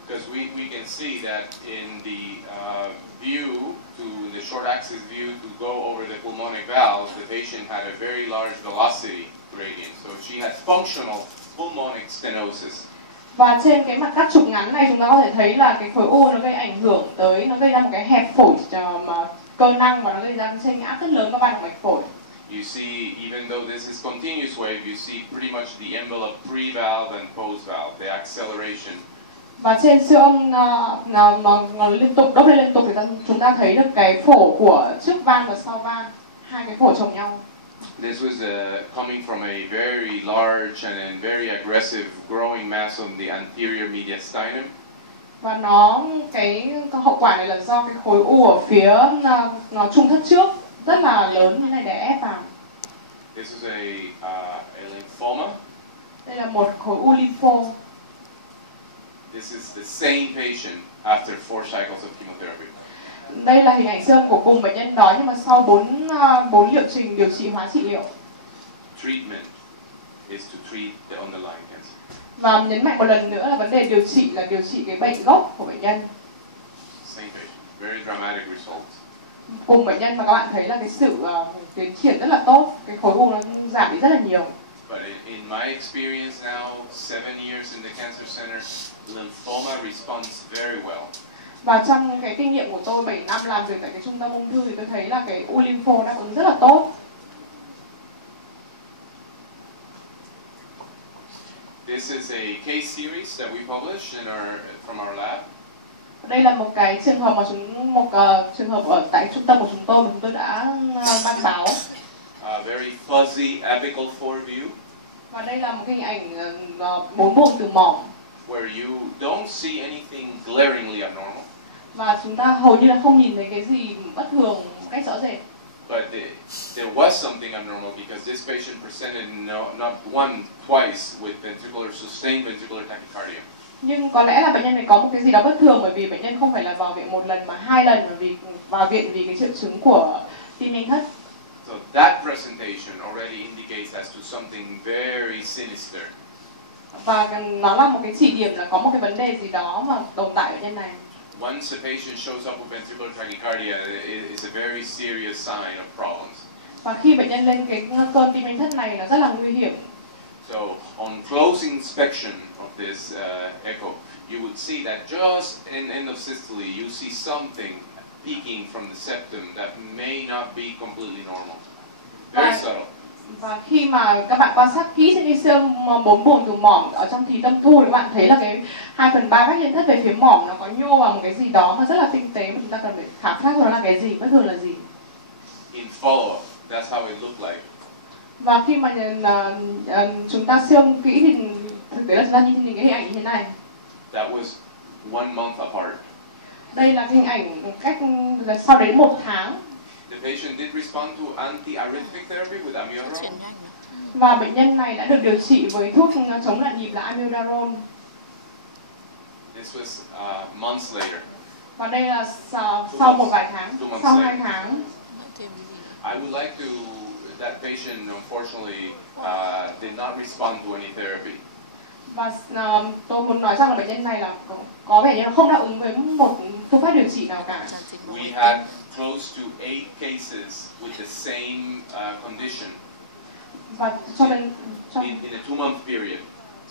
Because we can see that in the view, the short axis view to go over the pulmonic valve, the patient had a very large velocity gradient. So she had functional pulmonic stenosis. Và trên cái mặt các trục ngắn này chúng ta có thể thấy là cái khối u nó gây ảnh hưởng tới, nó gây ra một cái hẹp phổi mà cơ năng và nó gây ra tranh áp rất lớn các bạn động mạch phổi. You see, even though this is continuous wave, you see pretty much the envelope pre-valve and post-valve, the acceleration. Và trên siêu âm nó liên tục đốt lên liên tục thì chúng ta thấy được cái phổ của trước van và sau van, hai cái phổ chồng nhau. This was coming from a very large and very aggressive growing mass on the anterior mediastinum. Và cái hậu quả này là do cái khối u ở phía trung thất trước rất là lớn như này để ép vào. This is a lymphoma. Đây là một khối u lympho. This is the same patient after 4 cycles of chemotherapy. Đây là hình ảnh siêu âm của cùng bệnh nhân đó nhưng mà sau 4 liệu trình điều trị hóa trị liệu. Treatment is to treat the underlying cancer. Và nhấn mạnh một lần nữa là vấn đề điều trị là điều trị cái bệnh gốc của bệnh nhân. Same patient, very dramatic results. Cùng bệnh nhân mà các bạn thấy là cái sự tiến triển rất là tốt, cái khối u nó giảm đi rất là nhiều. But in my experience now, 7 years in the cancer center, lymphoma responds very well. Và trong cái kinh nghiệm của tôi 7 năm làm việc tại cái trung tâm ung thư thì tôi thấy là cái u lympho đáp ứng rất là tốt. This is a case series that we published from our lab. Đây là một cái trường hợp mà trường hợp ở tại trung tâm của chúng tôi mà chúng tôi đã ban báo. Very fuzzy apical 4 view. Và đây là một cái hình ảnh 4 buồng từ mỏm. Where you don't see anything glaringly abnormal. Và chúng ta hầu như là không nhìn thấy cái gì bất thường một cách rõ rệt. But there was something abnormal because this patient presented not once, twice with sustained ventricular tachycardia. Nhưng có lẽ là bệnh nhân này có một cái gì đó bất thường bởi vì bệnh nhân không phải là vào viện một lần mà 2 lần vào viện vì cái triệu chứng của tim nhanh thất. So that presentation already indicates as to something very sinister. Và nó là một cái chỉ điểm là có một cái vấn đề gì đó mà tồn tại ở nhân này. Once a patient shows up with ventricular tachycardia, it's a very serious sign of problems. Và khi bệnh nhân lên cái cơn tim nhanh thất này nó rất là nguy hiểm. So on close inspection of this echo, you would see that just in end of systole, you see something peeking from the septum that may not be completely normal. Very subtle. Và khi mà các bạn quan sát kỹ trên cái siêu âm 4 buồng từ mỏm ở trong thí tâm thu thì các bạn thấy là cái 2/3 vách nhân thất về phía mỏm nó có nhô vào một cái gì đó mà rất là tinh tế mà chúng ta cần phải khảo sát nó là cái gì, bất thường là gì. In follow-up, that's how it looked like. Và khi mà chúng ta siêu âm kỹ thì thực tế là chúng ta nhìn cái hình ảnh như thế này. That was 1 month apart. Đây là hình ảnh cách là sau đấy 1 tháng. The patient did respond to anti-arrhythmic therapy with amiodarone. Và bệnh nhân này đã được điều trị với thuốc chống loạn nhịp là amiodarone. This was months later. Và đây là sau một vài tháng, sau 2 tháng. I would like to, that patient unfortunately did not respond to any therapy. Và tôi muốn nói rằng là bệnh nhân này là có vẻ như là không đáp ứng với một phương pháp điều trị nào cả. We had close to 8 cases with the same condition Và cho nên in a 2-month period.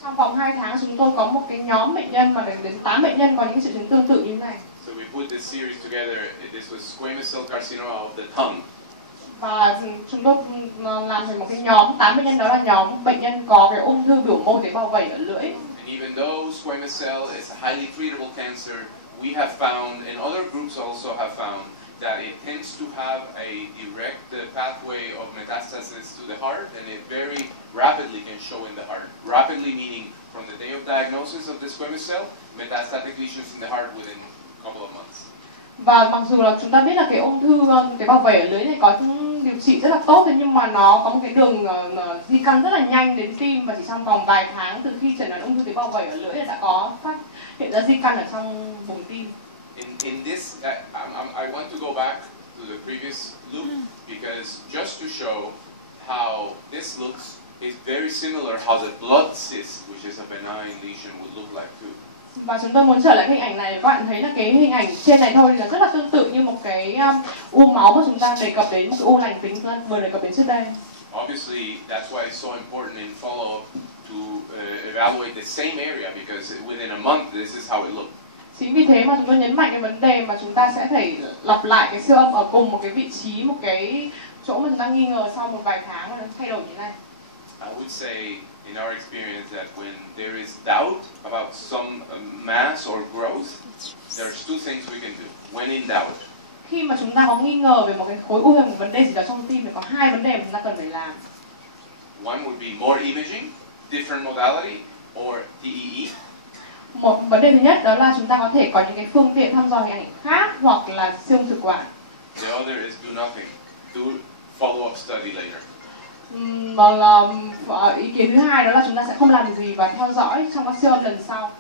trong vòng 2 tháng chúng tôi có một cái nhóm bệnh nhân mà đến 8 bệnh nhân có những triệu chứng tương tự như thế này. So we put this series together. This was squamous cell carcinoma of the tongue. Và chúng tôi làm thành một cái nhóm 8 bệnh nhân, đó là nhóm bệnh nhân có cái ung thư biểu mô tế bào vẩy ở lưỡi. And even though squamous cell is a highly treatable cancer, we have found, and other groups also have found, that it tends to have a direct pathway of metastasis to the heart, and it very rapidly can show in the heart. Rapidly meaning from the day of diagnosis of the squamous cell, metastatic lesions in the heart within a couple of months. Và mặc dù là chúng ta biết là cái ung thư tế bào vẩy ở lưỡi này có điều trị rất là tốt, thế nhưng mà nó có một cái đường di căn rất là nhanh đến tim, và chỉ trong vòng vài tháng từ khi chẩn đoán ung thư tế bào vẩy ở lưỡi đã có phát hiện ra di căn ở trong buồng tim. In this, I want to go back to the previous loop because just to show how this looks is very similar how the blood cyst, which is a benign lesion, would look like too. Và chúng tôi muốn trở lại hình ảnh này, các bạn thấy là cái hình ảnh trên này thôi là rất là tương tự như một cái u máu mà chúng ta đề cập đến, một cái u lành tính vừa đề cập đến trước đây. Obviously, that's why it's so important in follow-up to evaluate the same area because within a month this is how it looked. Chính vì thế mà chúng tôi nhấn mạnh cái vấn đề mà chúng ta sẽ phải lặp lại cái siêu âm ở cùng một cái vị trí, một cái chỗ mà chúng ta nghi ngờ sau một vài tháng nó thay đổi như thế này. I would say in our experience that when there is doubt about some mass or growth, there's 2 things we can do. When in doubt. Khi mà chúng ta có nghi ngờ về một cái khối u hay một vấn đề gì đó trong tim thì có 2 vấn đề mà chúng ta cần phải làm. One would be more imaging, different modality, or TEE. Một vấn đề thứ nhất đó là chúng ta có thể có những cái phương tiện thăm dò hình ảnh khác hoặc là siêu âm thực quản. The other is do nothing. Do follow-up study later. Và là ý kiến thứ hai đó là chúng ta sẽ không làm gì và theo dõi trong các siêu âm lần sau.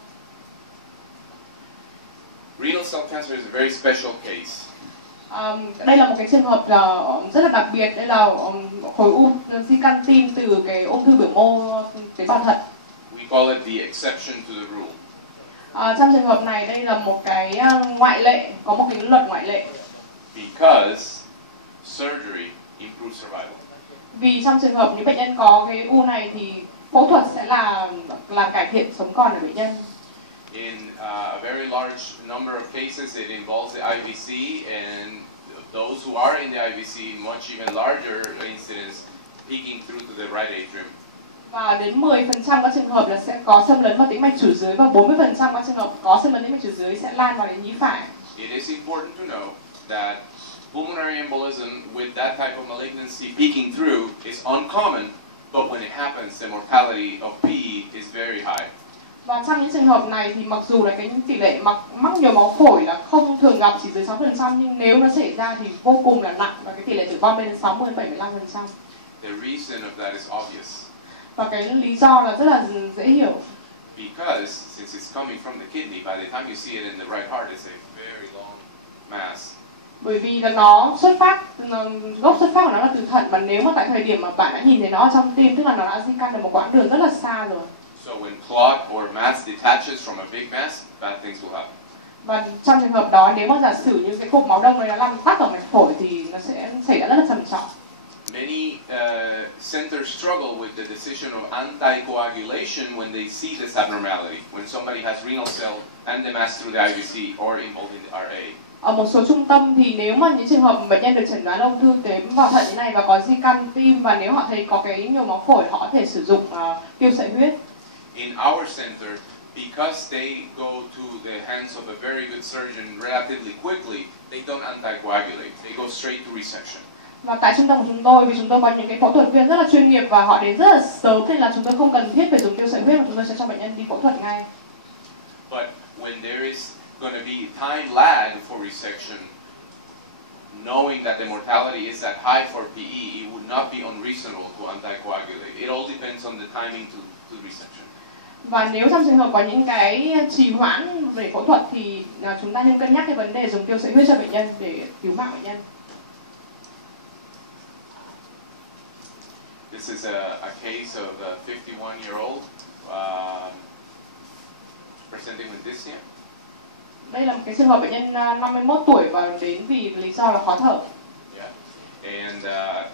Renal cell cancer is a very special case. Đây là một cái trường hợp rất là đặc biệt. Đây là khối u di căn tim từ cái ung thư biểu mô tế bào thận. We call it the exception to the rule. Trong trường hợp này đây là một cái ngoại lệ, có một cái luật ngoại lệ. Because surgery improves survival. Vì trong trường hợp những bệnh nhân có cái u này thì phẫu thuật sẽ là làm cải thiện sống còn của bệnh nhân. In a very large number of cases, it involves the IVC, and those who are in the IVC, much even larger incidence, peeking through to the right atrium. Và đến 10% các trường hợp là sẽ có xâm lấn vào tĩnh mạch chủ dưới, và 40% các trường hợp có xâm lấn tĩnh mạch chủ dưới sẽ lan vào đến nhĩ phải. It is important to know that pulmonary embolism with that type of malignancy peeking through is uncommon, but when it happens, the mortality of PE is very high. Và trong những trường hợp này thì mặc dù là cái tỷ lệ mắc nhồi máu phổi là không thường gặp, chỉ dưới 6%, nhưng nếu nó xảy ra thì vô cùng là nặng, và cái tỷ lệ tử vong lên đến 60-75%. The reason of that is obvious. Và cái lý do là rất là dễ hiểu. Because since it's coming from the kidney, by the time you see it in the right heart, it's a very long mass. Bởi vì là nó gốc xuất phát của nó là từ thận, và nếu mà tại thời điểm mà bạn đã nhìn thấy nó ở trong tim, tức là nó đã di căn được một quãng đường rất là xa rồi. So when clot or mass detaches from a big mass, bad things will happen. Và trong trường hợp đó, nếu mà giả sử như cái cục máu đông này nó làm tắc ở mạch phổi thì nó sẽ xảy ra rất là trầm trọng. Many centers struggle with the decision of anticoagulation when they see this abnormality, when somebody has renal cell and the mass through the IVC or involved in the RA. Ở một số trung tâm thì nếu mà những trường hợp bệnh nhân được chẩn đoán ung thư tế bào thận như này và có di căn tim, và nếu họ thấy có cái nhồi máu phổi, họ có thể sử dụng tiêu sợi huyết. In our center, because they go to the hands of a very good surgeon relatively quickly, they don't anticoagulate. They go straight to resection. Và tại trung tâm của chúng tôi, vì chúng tôi có những cái phẫu thuật viên rất là chuyên nghiệp và họ đến rất là sớm, nên là chúng tôi không cần thiết phải dùng tiêu sợi huyết, mà chúng tôi sẽ cho bệnh nhân đi phẫu thuật ngay. But when there is going to be time lag for resection, knowing that the mortality is that high for PE, it would not be unreasonable to anticoagulate. It all depends on the timing to resection. Và nếu trong trường hợp có những cái trì hoãn về phẫu thuật thì chúng ta nên cân nhắc cái vấn đề dùng tiêu sợi huyết cho bệnh nhân để cứu mạng bệnh nhân. This is a case of a 51-year-old presenting with dyspnea. Đây là một cái trường hợp bệnh nhân 51 tuổi và đến vì lý do là khó thở. Yeah, and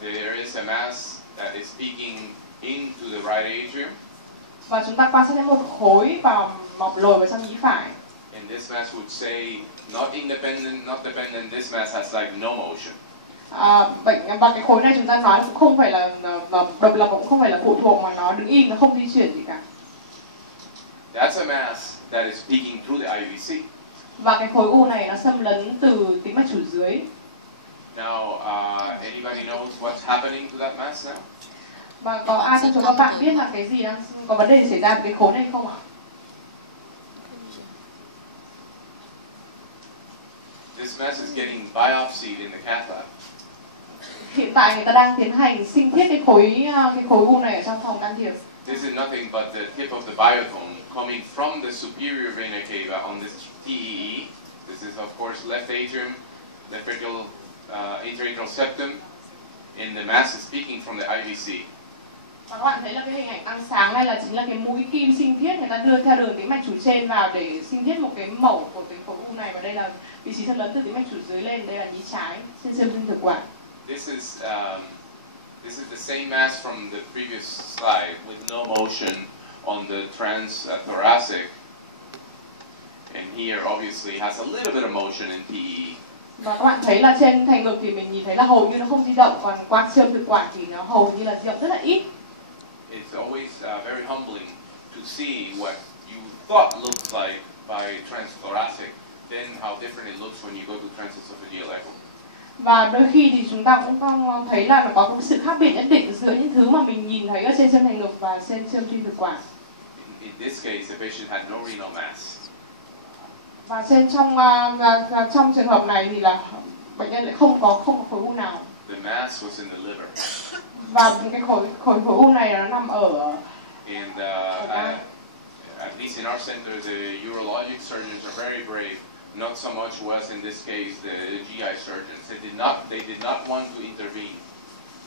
there is a mass that is peeking into the right atrium. Và chúng ta quan sát thấy một khối và mọc lồi vào trong nhĩ phải. And this mass would say not independent, not dependent. This mass has like no motion. Và cái khối này chúng ta nói cũng không phải là độc lập, cũng không phải là phụ thuộc mà nó đứng im, nó không di chuyển gì cả. That's a mass that is peeking through the IVC. Và cái khối u này nó xâm lấn từ tĩnh mạch chủ dưới. Now, anybody knows what's happening to that mass now? Và có ai trong số các bạn biết là cái gì đang có vấn đề gì xảy ra với cái khối này không ạ? This mass is getting biopsied in the cath lab. Hiện tại người ta đang tiến hành sinh thiết cái khối u này ở trong phòng can thiệp. This is nothing but the tip of the biotome coming from the superior vena cava on this TEE. This is of course left atrium, left atrial septum, and the mass is peeking from the IVC. Và các bạn thấy là cái hình ảnh ăn sáng này là chính là cái mũi kim sinh thiết, người ta đưa theo đường tĩnh mạch chủ trên vào để sinh thiết một cái mẩu của cái khối u này, và đây là vị trí xâm lấn từ tĩnh mạch chủ dưới lên, đây là nhĩ trái trên siêu sinh thực quản. This is the same mass from the previous slide with no motion on the transthoracic, and here obviously has a little bit of motion in PE. Và các bạn thấy là trên thành ngực thì mình nhìn thấy là hầu như nó không di động, còn qua siêu thực quản thì nó hầu như là di động rất là ít. It's always very humbling to see what you thought looked like by transthoracic, then how different it looks when you go to transesophageal echo. Và đôi khi thì chúng ta cũng thấy là nó có một sự khác biệt nhất định giữa những thứ mà mình nhìn thấy ở trên xương thành ngực và trên xương tuyến thực quản. In this case, the patient had no renal mass. Và trong trường hợp này thì là bệnh nhân lại không có khối u nào. The mass was in the liver. Và cái khối u này nó nằm ở. And at least in our center, the urologic surgeons are very brave. Not so much was in this case the GI surgeons. They did not want to intervene.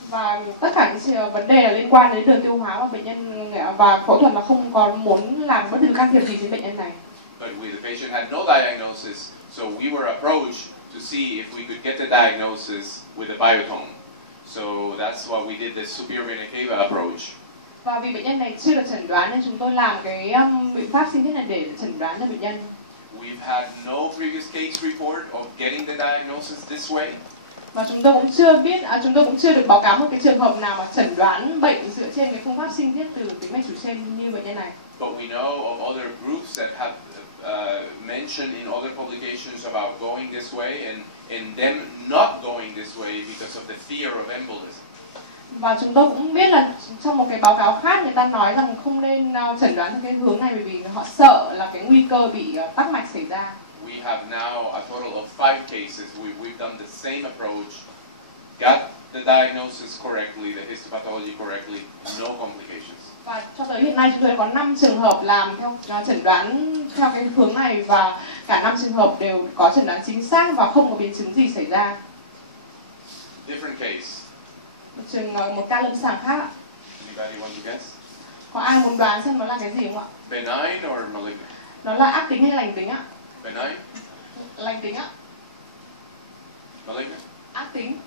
Và tất cả những vấn đề là liên quan đến đường tiêu hóa và bệnh nhân và phẫu thuật là không có muốn làm bất cứ can thiệp gì trên bệnh nhân này. But the patient had no diagnosis, so we were approached to see if we could get the diagnosis with a biotome. So that's why we did the superior vena cava approach. Và vì bệnh nhân này chưa được chẩn đoán nên chúng tôi làm cái biện pháp sinh thiết này để chẩn đoán cho bệnh nhân. We've had no previous case report of getting the diagnosis this way. Và chúng tôi cũng chưa được báo cáo một cái trường hợp nào mà chẩn đoán bệnh dựa trên cái phương pháp sinh thiết từ tĩnh mạch chủ trên như bệnh nhân này. But we know of other groups that have mentioned in other publications about going this way and them not going this way because of the fear of embolism. Và chúng tôi cũng biết là trong một cái báo cáo khác người ta nói rằng không nên chẩn đoán theo cái hướng này bởi vì họ sợ là cái nguy cơ bị tắc mạch xảy ra. We have now a total of 5 cases. We've done the same approach, got the diagnosis correctly, the histopathology correctly, no complications. Và cho tới hiện nay chúng tôi có 5 trường hợp làm theo chẩn đoán theo cái hướng này và cả 5 trường hợp đều có chẩn đoán chính xác và không có biến chứng gì xảy ra. Different case. Một ca lâm sàng khác. Anybody want to guess? Có ai muốn đoán xem nó là cái gì không ạ? Benign or malignant? Nó là ác tính hay lành tính ạ? Benign? Lành tính ạ. Malignant? Ác tính.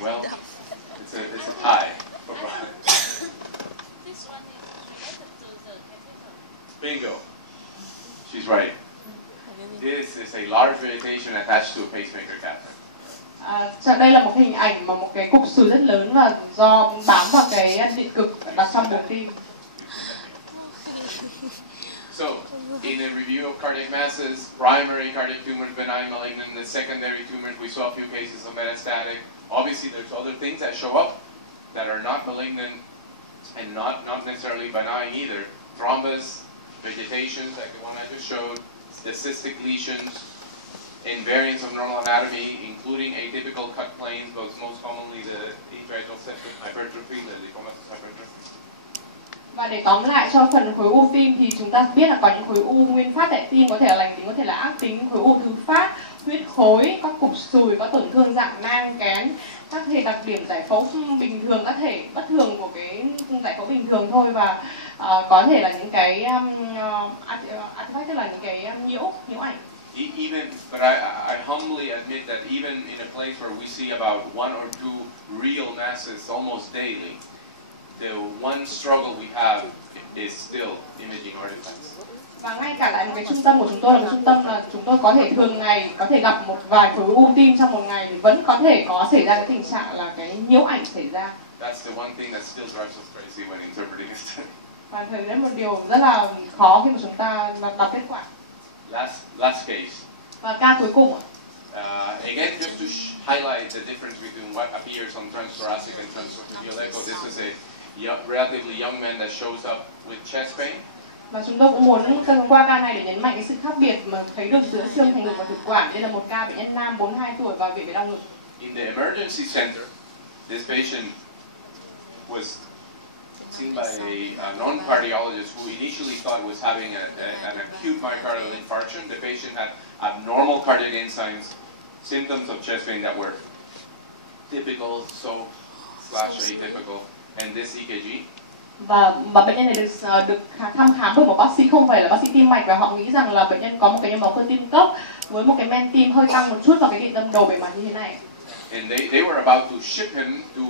Well, it's a tie. This one is related to the catheter. Bingo. She's right. This is a large vegetation attached to a pacemaker catheter. Đây là một hình ảnh mà một cái cục sùi rất lớn và do bám vào cái điện cực đặt trong buồng tim. So, in a review of cardiac masses, primary cardiac tumors, benign, malignant, the secondary tumors, we saw a few cases of metastatic. Obviously, there's other things that show up that are not malignant and not necessarily benign either. Thrombus, vegetations like the one I just showed, the cystic lesions, invariants of normal anatomy, including atypical cut planes, but most commonly the atrial septic hypertrophy, the lipomatous hypertrophy. Và để tóm lại cho phần khối u tim thì chúng ta biết là có những khối u nguyên phát tại tim, có thể là lành tính, có thể là ác tính, khối u thứ phát, huyết khối, các cục sùi, có tổn thương dạng nang kén, các thể đặc điểm giải phẫu bình thường, các thể bất thường của cái giải phẫu bình thường thôi, và có thể là những cái artifact, tức là những cái nhiễu ảnh. Even, but I humbly admit that even in a place where we see about 1 or 2 real masses almost daily, the one struggle we have is still imaging artifacts. Và ngay cả lại một cái trung tâm của chúng tôi là một trung tâm là chúng tôi có thể thường ngày có thể gặp một vài khối u tim trong một ngày thì vẫn có thể có xảy ra cái tình trạng là cái nhiễu ảnh xảy ra. That's the one thing that still drives us crazy when interpreting a study. Và thời đấy một điều rất là khó khi mà chúng ta đọc kết quả. Last case. Và ca cuối cùng ạ. Again, just to highlight the difference between what appears on transthoracic and transesophageal echo, this is a relatively young man that shows up with chest pain. Và chúng tôi cũng muốn qua ca này để nhấn mạnh cái sự khác biệt mà thấy được giữa xương thành ngực và thực quản. Đây là một ca bệnh nhân nam 42 tuổi vào viện với đau ngực. In the emergency center, this patient was seen by a non-cardiologist who initially thought was having an acute myocardial infarction. The patient had abnormal cardiac enzymes, symptoms of chest pain that were typical, so/atypical, and this EKG. Và bệnh nhân này được thăm khám bởi một bác sĩ không phải là bác sĩ tim mạch, và họ nghĩ rằng là bệnh nhân có một cái nhồi máu cơ tim cấp với một cái men tim hơi tăng một chút vào cái điện tâm đầu bề mặt như thế này. And they were about to ship him to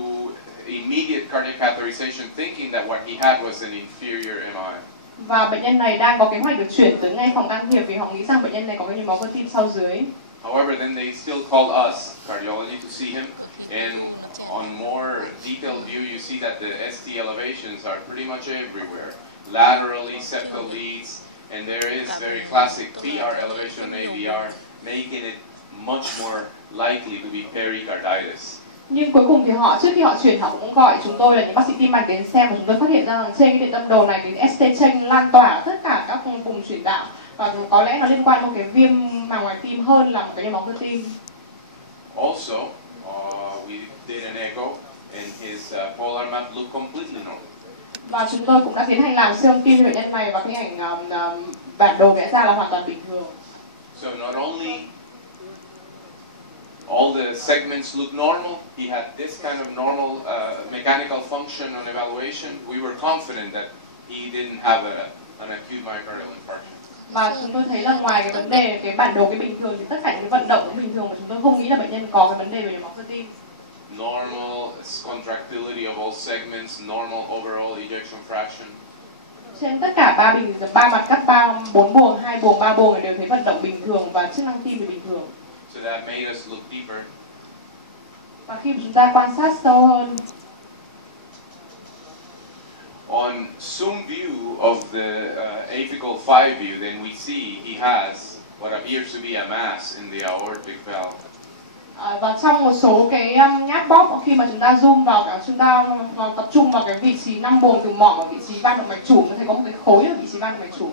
immediate cardiac catheterization, thinking that what he had was an inferior MI. Và bệnh nhân này đang có kế hoạch được chuyển tới ngay phòng can thiệp vì họ nghĩ rằng bệnh nhân này có cái nhồi máu cơ tim sau dưới. However, then they still called us, cardiology, to see him, and on more detailed view, you see that the ST elevations are pretty much everywhere, laterally, septal leads, and there is very classic PR elevation on AVR, making it much more likely to be pericarditis. Nhưng cuối cùng thì trước khi họ chuyển, họ cũng gọi chúng tôi là những bác sĩ tim mạch đến xem, và chúng tôi phát hiện ra rằng trên cái điện tâm đầu này cái ST chain lan tỏa tất cả các vùng chuyển đạo, và có lẽ nó liên quan đến cái viêm màng ngoài tim hơn là một cái nhồi máu cơ tim. Also, we did an echo, and his polar map looked completely normal. Và chúng tôi cũng đã tiến hành làm siêu âm tim cho bệnh nhân này, và cái ảnh bản đồ vẽ ra là hoàn toàn bình thường. So not only all the segments look normal, he had this kind of normal mechanical function on evaluation. We were confident that he didn't have an acute myocardial infarction. Và chúng tôi thấy là ngoài cái vấn đề cái bản đồ cái bình thường thì tất cả những cái vận động cũng bình thường, mà chúng tôi không nghĩ là bệnh nhân có cái vấn đề về nhồi máu cơ tim. Normal contractility of all segments, normal overall ejection fraction. Trên tất cả ba mặt cắt 4 buồng, 2 buồng, 3 buồng đều thấy vận động bình thường và chức năng tim thì bình thường. So that made us look deeper. Và khi chúng ta quan sát sâu hơn, on zoom view of the apical 5 view, then we see he has what appears to be a mass in the aortic valve. Và trong một số cái nháp bóp, khi mà chúng ta zoom vào, chúng ta tập trung vào cái vị trí 5 buồng từ mỏm ở vị trí van động mạch chủ, chúng thấy có một cái khối ở vị trí van động mạch chủ.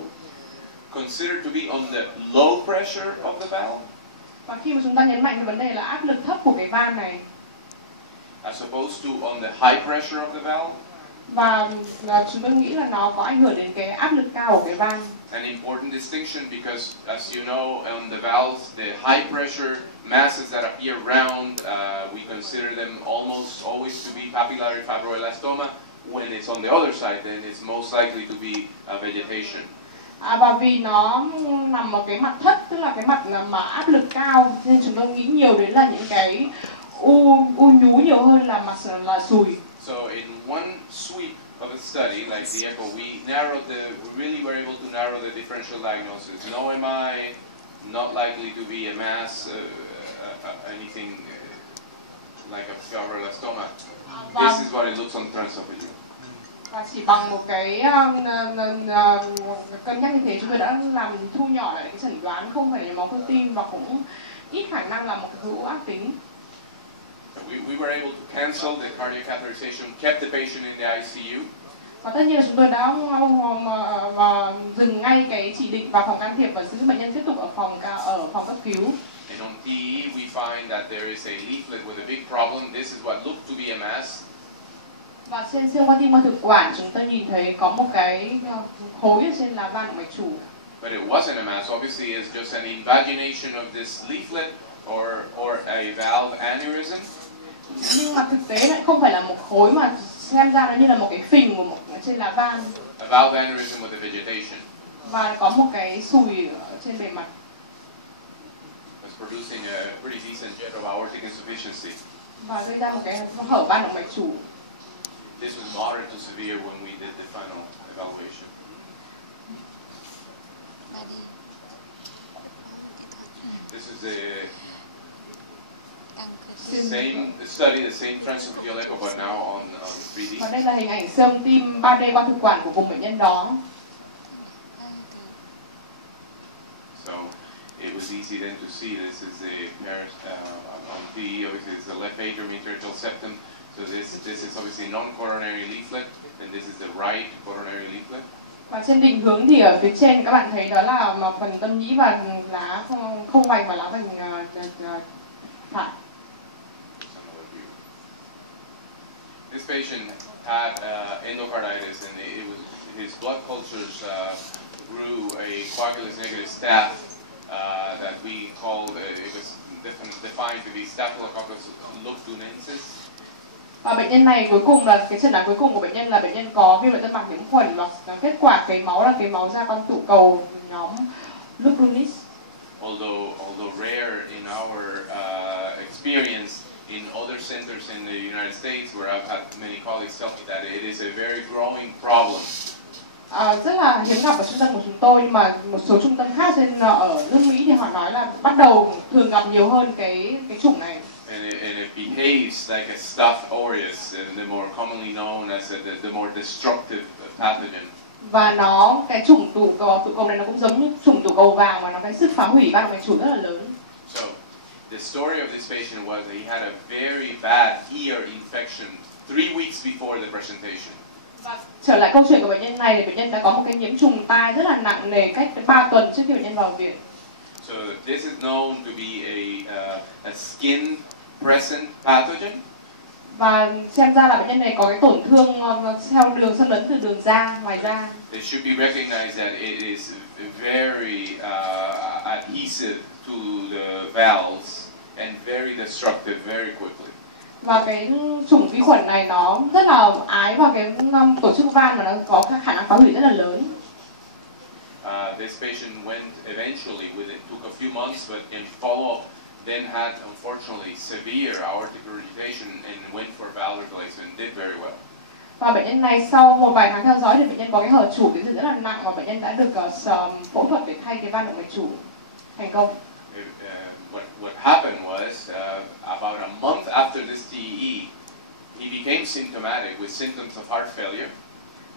Considered to be on the low pressure of the valve. Và khi mà chúng ta nhấn mạnh cái vấn đề là áp lực thấp của cái van này, as opposed to on the high pressure of the valve. Và chúng tôi nghĩ là nó có ảnh hưởng đến cái áp lực cao của cái van. An important distinction because, as you know, on the valves, the high pressure masses that appear round, we consider them almost always to be papillary fibroelastoma. When it's on the other side, then it's most likely to be vegetation. Và vì nó nằm ở cái mặt thấp, tức là cái mặt mà áp lực cao, nên chúng tôi nghĩ nhiều đến là những cái u nhú nhiều hơn là mặt là sùi. So in one sweep of a study like the echo, we really were able to narrow the differential diagnosis. No MI, not likely to be a mass, anything like a fibroelastoma. This is what it looks on transesophageal. Và chỉ bằng một cái cân nhắc như thế, chúng tôi đã làm thu nhỏ lại cái chẩn đoán không phải là máu cơ tim, và cũng ít khả năng là một cái khối u ác tính. We were able to cancel the cardiac catheterization, kept the patient in the ICU, Và tất nhiên là chúng tôi đã mà dừng ngay cái chỉ định vào phòng can thiệp và giữ bệnh nhân tiếp tục ở phòng cấp cứu. And on TE, we find that there is a leaflet with a big problem. This is what looked to be a mass. Và trên siêu khoa tim mạch thực quản chúng ta nhìn thấy có một cái khối ở trên lá van động mạch chủ. But it wasn't a mass. Obviously, it's just an invagination of this leaflet or a valve aneurysm. Nhưng mà thực tế lại không phải là một khối mà xem ra nó như là một cái phình của một trên lá van. A valve aneurysm with a vegetation. Và có một cái sùi ở trên bề mặt. Was producing a pretty decent jet of aortic insufficiency. Và gây ra một cái hở van động mạch chủ. This was moderate to severe when we did the final evaluation. This is the same study, the same transesophageal echo, but now on 3D. Và đây là hình ảnh siêu âm tim 3D qua thực quản của vùng bệnh nhân đó. So it was easy then to see this is on PE, obviously it's the left atrium interictal septum. So this is obviously non-coronary leaflet, and this is the right coronary leaflet. Và trên định hướng thì ở phía trên các bạn thấy đó là phần tâm nhĩ và lá không vành và lá vành phải. This patient had endocarditis, and his blood cultures grew a coagulase negative staph that we called it was defined to be Staphylococcus lugdunensis. Và bệnh nhân này cuối cùng là cái chẩn đoán cuối cùng của bệnh nhân là bệnh nhân có viêm lợi tâm mạc nhiễm khuẩn và kết quả cái máu là cái máu da con tụ cầu nhóm lugdunensis. Although rare in our experience in other centers in the United States where I've had many colleagues tell me that it is a very growing problem. Rất là hiếm gặp ở trung tâm của chúng tôi, nhưng mà một số trung tâm khác ở nước Mỹ thì họ nói là bắt đầu thường gặp nhiều hơn cái chủng này. And it behaves like a staph aureus, the more commonly known as the more destructive pathogen. Và cái chủng tụ cầu này nó cũng giống như chủng tụ cầu vàng và nó cái sức phá hủy van động mạch chủ rất là lớn. So the story of this patient was that he had a very bad ear infection 3 weeks before the presentation. Và trở lại câu chuyện của bệnh nhân này thì bệnh nhân đã có một cái nhiễm trùng tai rất là nặng nề cách 3 tuần trước khi bệnh nhân vào viện. So this is known to be a skin present pathogen. Và xem ra là bệnh nhân này có cái tổn thương theo đường xâm lấn từ đường da, ngoài da. It should be recognized that it is very adhesive to the valves and very destructive very quickly. Và cái chủng vi khuẩn này nó rất là ái vào cái tổ chức van và nó có khả năng phá hủy rất là lớn. This patient went eventually with it took a few months, but in follow-up then had unfortunately severe aortic regurgitation and went for valve replacement. Did very well. Và bệnh nhân này sau một vài tháng theo dõi thì bệnh nhân có cái hở chủ tiến triển rất là nặng và bệnh nhân đã được phẫu thuật để thay cái van động mạch chủ thành công. What happened was about a month after this TE, he became symptomatic with symptoms of heart failure.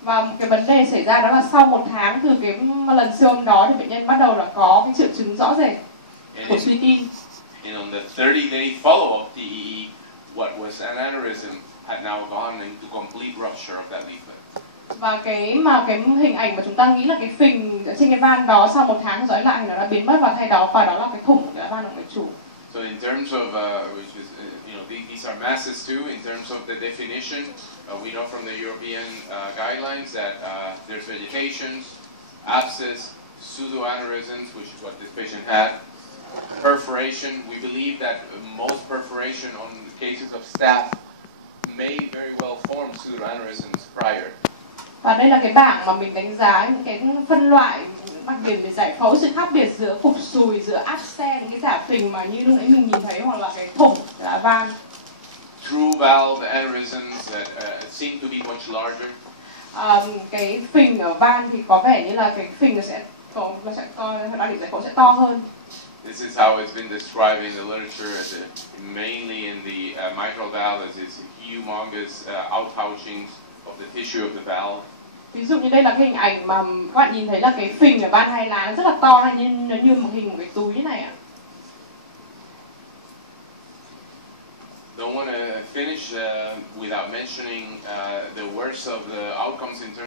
Và cái vấn đề xảy ra đó là sau một tháng từ cái lần siêu âm đó thì bệnh nhân bắt đầu là có cái triệu chứng rõ rệt của suy tim. And on the 30-day follow-up TE, what was an aneurysm had now gone into complete rupture of that leaflet. Và cái hình ảnh mà chúng ta nghĩ là cái phình trên cái van đó sau một tháng dõi lại nó đã biến mất và thay đó là cái thủng của cái van động mạch chủ. So in terms of which is these are masses too. In terms of the definition, we know from the European guidelines that there's vegetations, abscess, pseudoaneurysms, which is what this patient had. Perforation. We believe that most perforation on cases of staph may very well form pseudoaneurysms prior. Và đây là cái bảng mà mình đánh giá những cái phân loại đặc điểm để giải phẫu sự khác biệt giữa cục sùi, giữa áp xe, những cái giả phình mà như lúc nãy mình nhìn thấy hoặc là cái thủng lá van. True valve aneurysms that seem to be much larger. Cái phình ở van thì có vẻ như là cái phình nó sẽ đặc điểm giải phẫu sẽ to hơn. This is how it's been described in the literature, as mainly in the mitral valve, as is humongous outpouchings of the tissue of the valve. Ví dụ như đây là cái hình ảnh mà các bạn nhìn thấy là cái phình ở van hai lá nó rất là to, nó như một cái túi như này ạ. Don't want to finish without mentioning the worst of the outcomes in terms